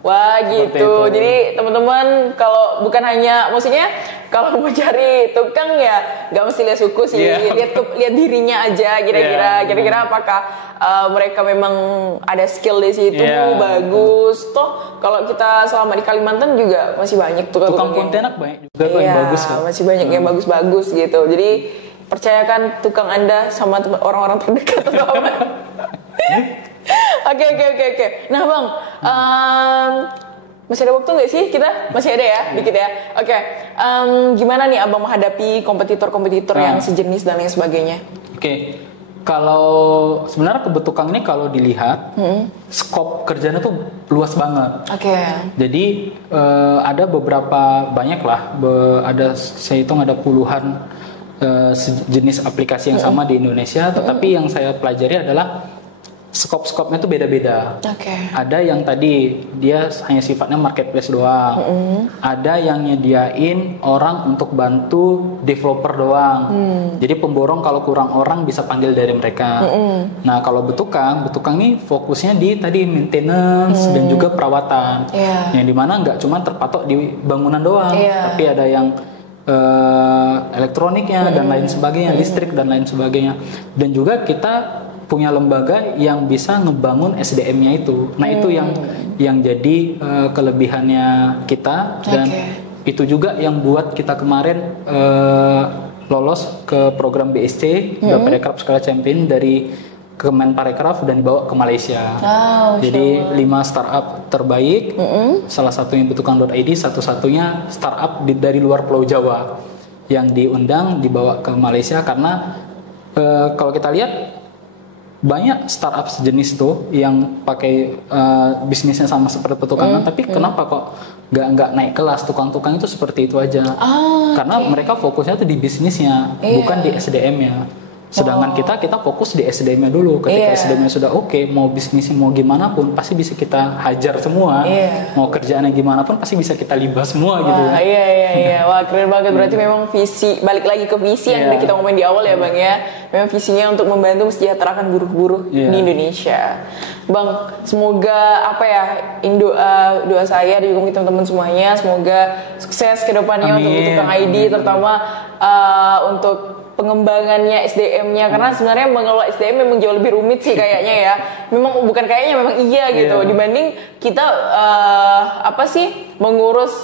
Wah gitu. Jadi teman-teman kalau bukan hanya maksudnya kalau mau cari tukang ya nggak mesti lihat suku sih, lihat dirinya aja kira-kira apakah mereka memang ada skill di situ bagus. Toh kalau kita selama di Kalimantan juga masih banyak tukang Pontianak banyak juga yang bagus kan. Masih banyak yang bagus-bagus gitu. Jadi percayakan tukang Anda sama orang-orang terdekat atau apa. Oke. Nah Bang, masih ada waktu nggak sih kita? Masih ada ya, dikit ya. Oke. Gimana nih Abang menghadapi kompetitor-kompetitor yang sejenis dan lain sebagainya? Kalau sebenarnya kebetukan ini kalau dilihat skop kerjanya tuh luas banget. Jadi ada beberapa banyak lah, saya hitung ada puluhan jenis aplikasi yang sama di Indonesia. Tetapi yang saya pelajari adalah skop-skopnya tuh beda-beda. Oke. Ada yang tadi dia hanya sifatnya marketplace doang. Ada yang nyediain orang untuk bantu developer doang. Jadi pemborong kalau kurang orang bisa panggil dari mereka. Nah kalau betukang ini fokusnya di tadi maintenance dan juga perawatan. Yang dimana nggak cuma terpatok di bangunan doang, tapi ada yang elektroniknya dan lain sebagainya, listrik dan lain sebagainya. Dan juga kita punya lembaga yang bisa ngebangun SDM-nya itu. Nah itu yang jadi kelebihannya kita, dan itu juga yang buat kita kemarin lolos ke program BSC, Parekraf Skala Champion dari Kemenparekraf dan dibawa ke Malaysia. Jadi 5 startup terbaik, salah satunya betukang.id, satu-satunya startup dari luar Pulau Jawa yang diundang dibawa ke Malaysia karena kalau kita lihat banyak startup sejenis tuh yang pakai bisnisnya sama seperti petukangan, tapi kenapa kok nggak naik kelas? Tukang-tukang itu seperti itu aja, karena mereka fokusnya tuh di bisnisnya, bukan di SDM-nya. Sedangkan kita fokus di SDM-nya dulu. Ketika SDM-nya sudah oke, mau bisnisnya mau gimana pun pasti bisa kita hajar semua. Mau kerjaannya gimana pun pasti bisa kita libas semua gitu. Iya. Wah keren banget. Berarti memang visi, balik lagi ke visi yang kita ngomongin di awal ya Bang ya. Memang visinya untuk membantu mesejahterakan buruh-buruh di Indonesia. Bang, semoga doa saya dan juga teman-teman semuanya, semoga sukses ke depannya untuk Betukang ID, terutama untuk pengembangannya SDM-nya, karena sebenarnya mengelola SDM memang jauh lebih rumit sih kayaknya ya. Memang bukan kayaknya, memang iya gitu. Dibanding kita mengurus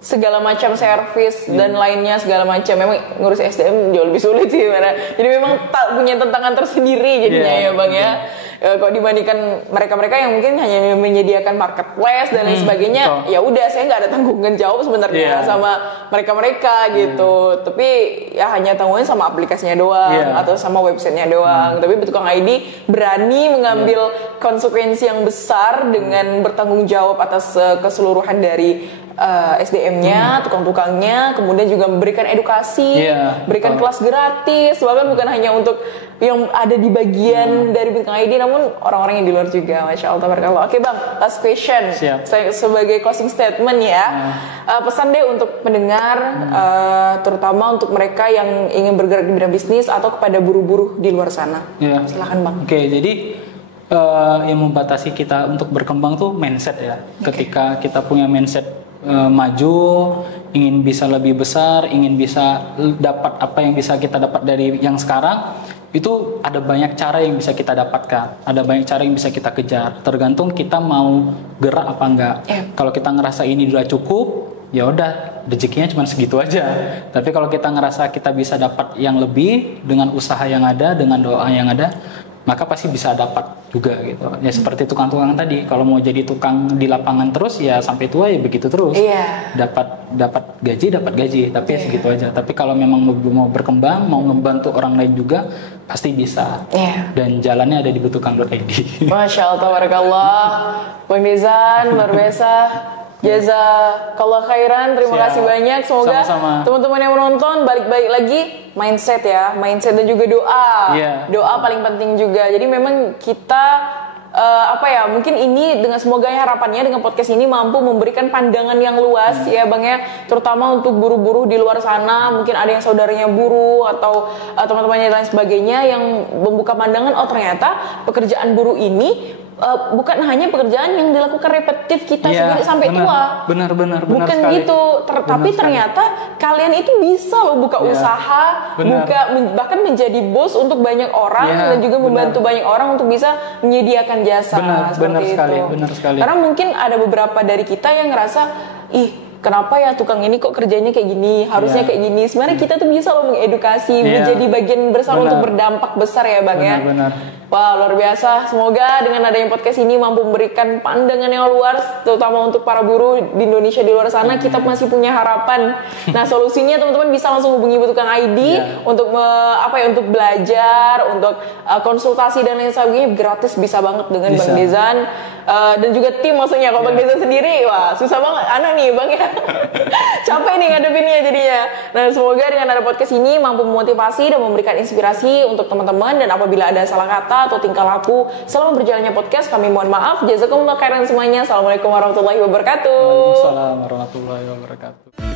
segala macam servis dan lainnya segala macam. Memang ngurus SDM jauh lebih sulit sih mana. Jadi memang tak punya tantangan tersendiri jadinya ya Bang ya. Kalau dibandingkan mereka-mereka yang mungkin hanya menyediakan marketplace dan lain sebagainya, ya udah saya nggak ada tanggungan jawab sebenarnya sama mereka-mereka gitu. Tapi ya hanya tanggungan sama aplikasinya doang atau sama websitenya doang. Tapi Betukang ID berani mengambil konsekuensi yang besar dengan bertanggung jawab atas keseluruhan dari SDM-nya, tukang-tukangnya, kemudian juga memberikan edukasi, berikan kelas gratis, bahkan bukan hanya untuk yang ada di bagian dari Betukang ID, namun orang-orang yang di luar juga. Masya Allah, tabarakallah. Oke Bang, last question. Sebagai closing statement ya, pesan deh untuk pendengar, terutama untuk mereka yang ingin bergerak di bidang bisnis atau kepada buruh-buruh di luar sana. Silakan Bang. Oke, jadi yang membatasi kita untuk berkembang tuh mindset ya. Ketika kita punya mindset maju, ingin bisa lebih besar, ingin bisa dapat apa yang bisa kita dapat dari yang sekarang, itu ada banyak cara yang bisa kita dapatkan, ada banyak cara yang bisa kita kejar, tergantung kita mau gerak apa enggak. Kalau kita ngerasa ini udah cukup, ya udah rezekinya cuma segitu aja. Tapi kalau kita ngerasa kita bisa dapat yang lebih dengan usaha yang ada, dengan doa yang ada, maka pasti bisa dapat juga gitu. Ya seperti tukang-tukang tadi, kalau mau jadi tukang di lapangan terus ya sampai tua ya begitu terus. Dapat gaji, tapi ya segitu aja. Tapi kalau memang mau berkembang, mau membantu orang lain juga pasti bisa. Dan jalannya ada di betukang.id. Masya Allah, tabarakallah. Bang Dezan, luar biasa. Jazakallah khairan, terima kasih banyak. Semoga teman-teman yang menonton balik-balik lagi mindset dan juga doa. Doa paling penting juga. Jadi memang kita mungkin ini dengan semoga harapannya dengan podcast ini mampu memberikan pandangan yang luas ya Bang ya, terutama untuk buruh-buruh di luar sana. Mungkin ada yang saudaranya buruh atau teman-temannya dan lain sebagainya yang membuka pandangan, oh ternyata pekerjaan buruh ini bukan hanya pekerjaan yang dilakukan repetitif kita sampai tua. Benar bukan sekali. Gitu. Tapi ternyata kalian itu bisa loh buka usaha, bahkan menjadi bos untuk banyak orang dan juga membantu banyak orang untuk bisa menyediakan jasa seperti itu. Benar sekali. Karena mungkin ada beberapa dari kita yang ngerasa, kenapa ya tukang ini kok kerjanya kayak gini, harusnya kayak gini. Sebenarnya kita tuh bisa loh mengedukasi, menjadi bagian bersama untuk berdampak besar ya Bang ya. Wah luar biasa. Semoga dengan adanya podcast ini mampu memberikan pandangan yang luas, terutama untuk para buruh di Indonesia di luar sana. Kita masih punya harapan. Nah solusinya teman-teman bisa langsung hubungi Betukang ID untuk untuk belajar, untuk konsultasi dan lain sebagainya, gratis bisa banget dengan Bang Dezan. dan juga tim maksudnya. Kalau Bang Dezan sendiri, wah susah banget. Anak nih Bang ya. Capek nih ngadepinnya jadinya. Nah semoga dengan ada podcast ini mampu memotivasi dan memberikan inspirasi untuk teman-teman. Dan apabila ada salah kata atau tingkah laku selama berjalannya podcast, kami mohon maaf. Jazakumullah khairan semuanya. Assalamualaikum warahmatullahi wabarakatuh. Waalaikumsalam warahmatullahi wabarakatuh.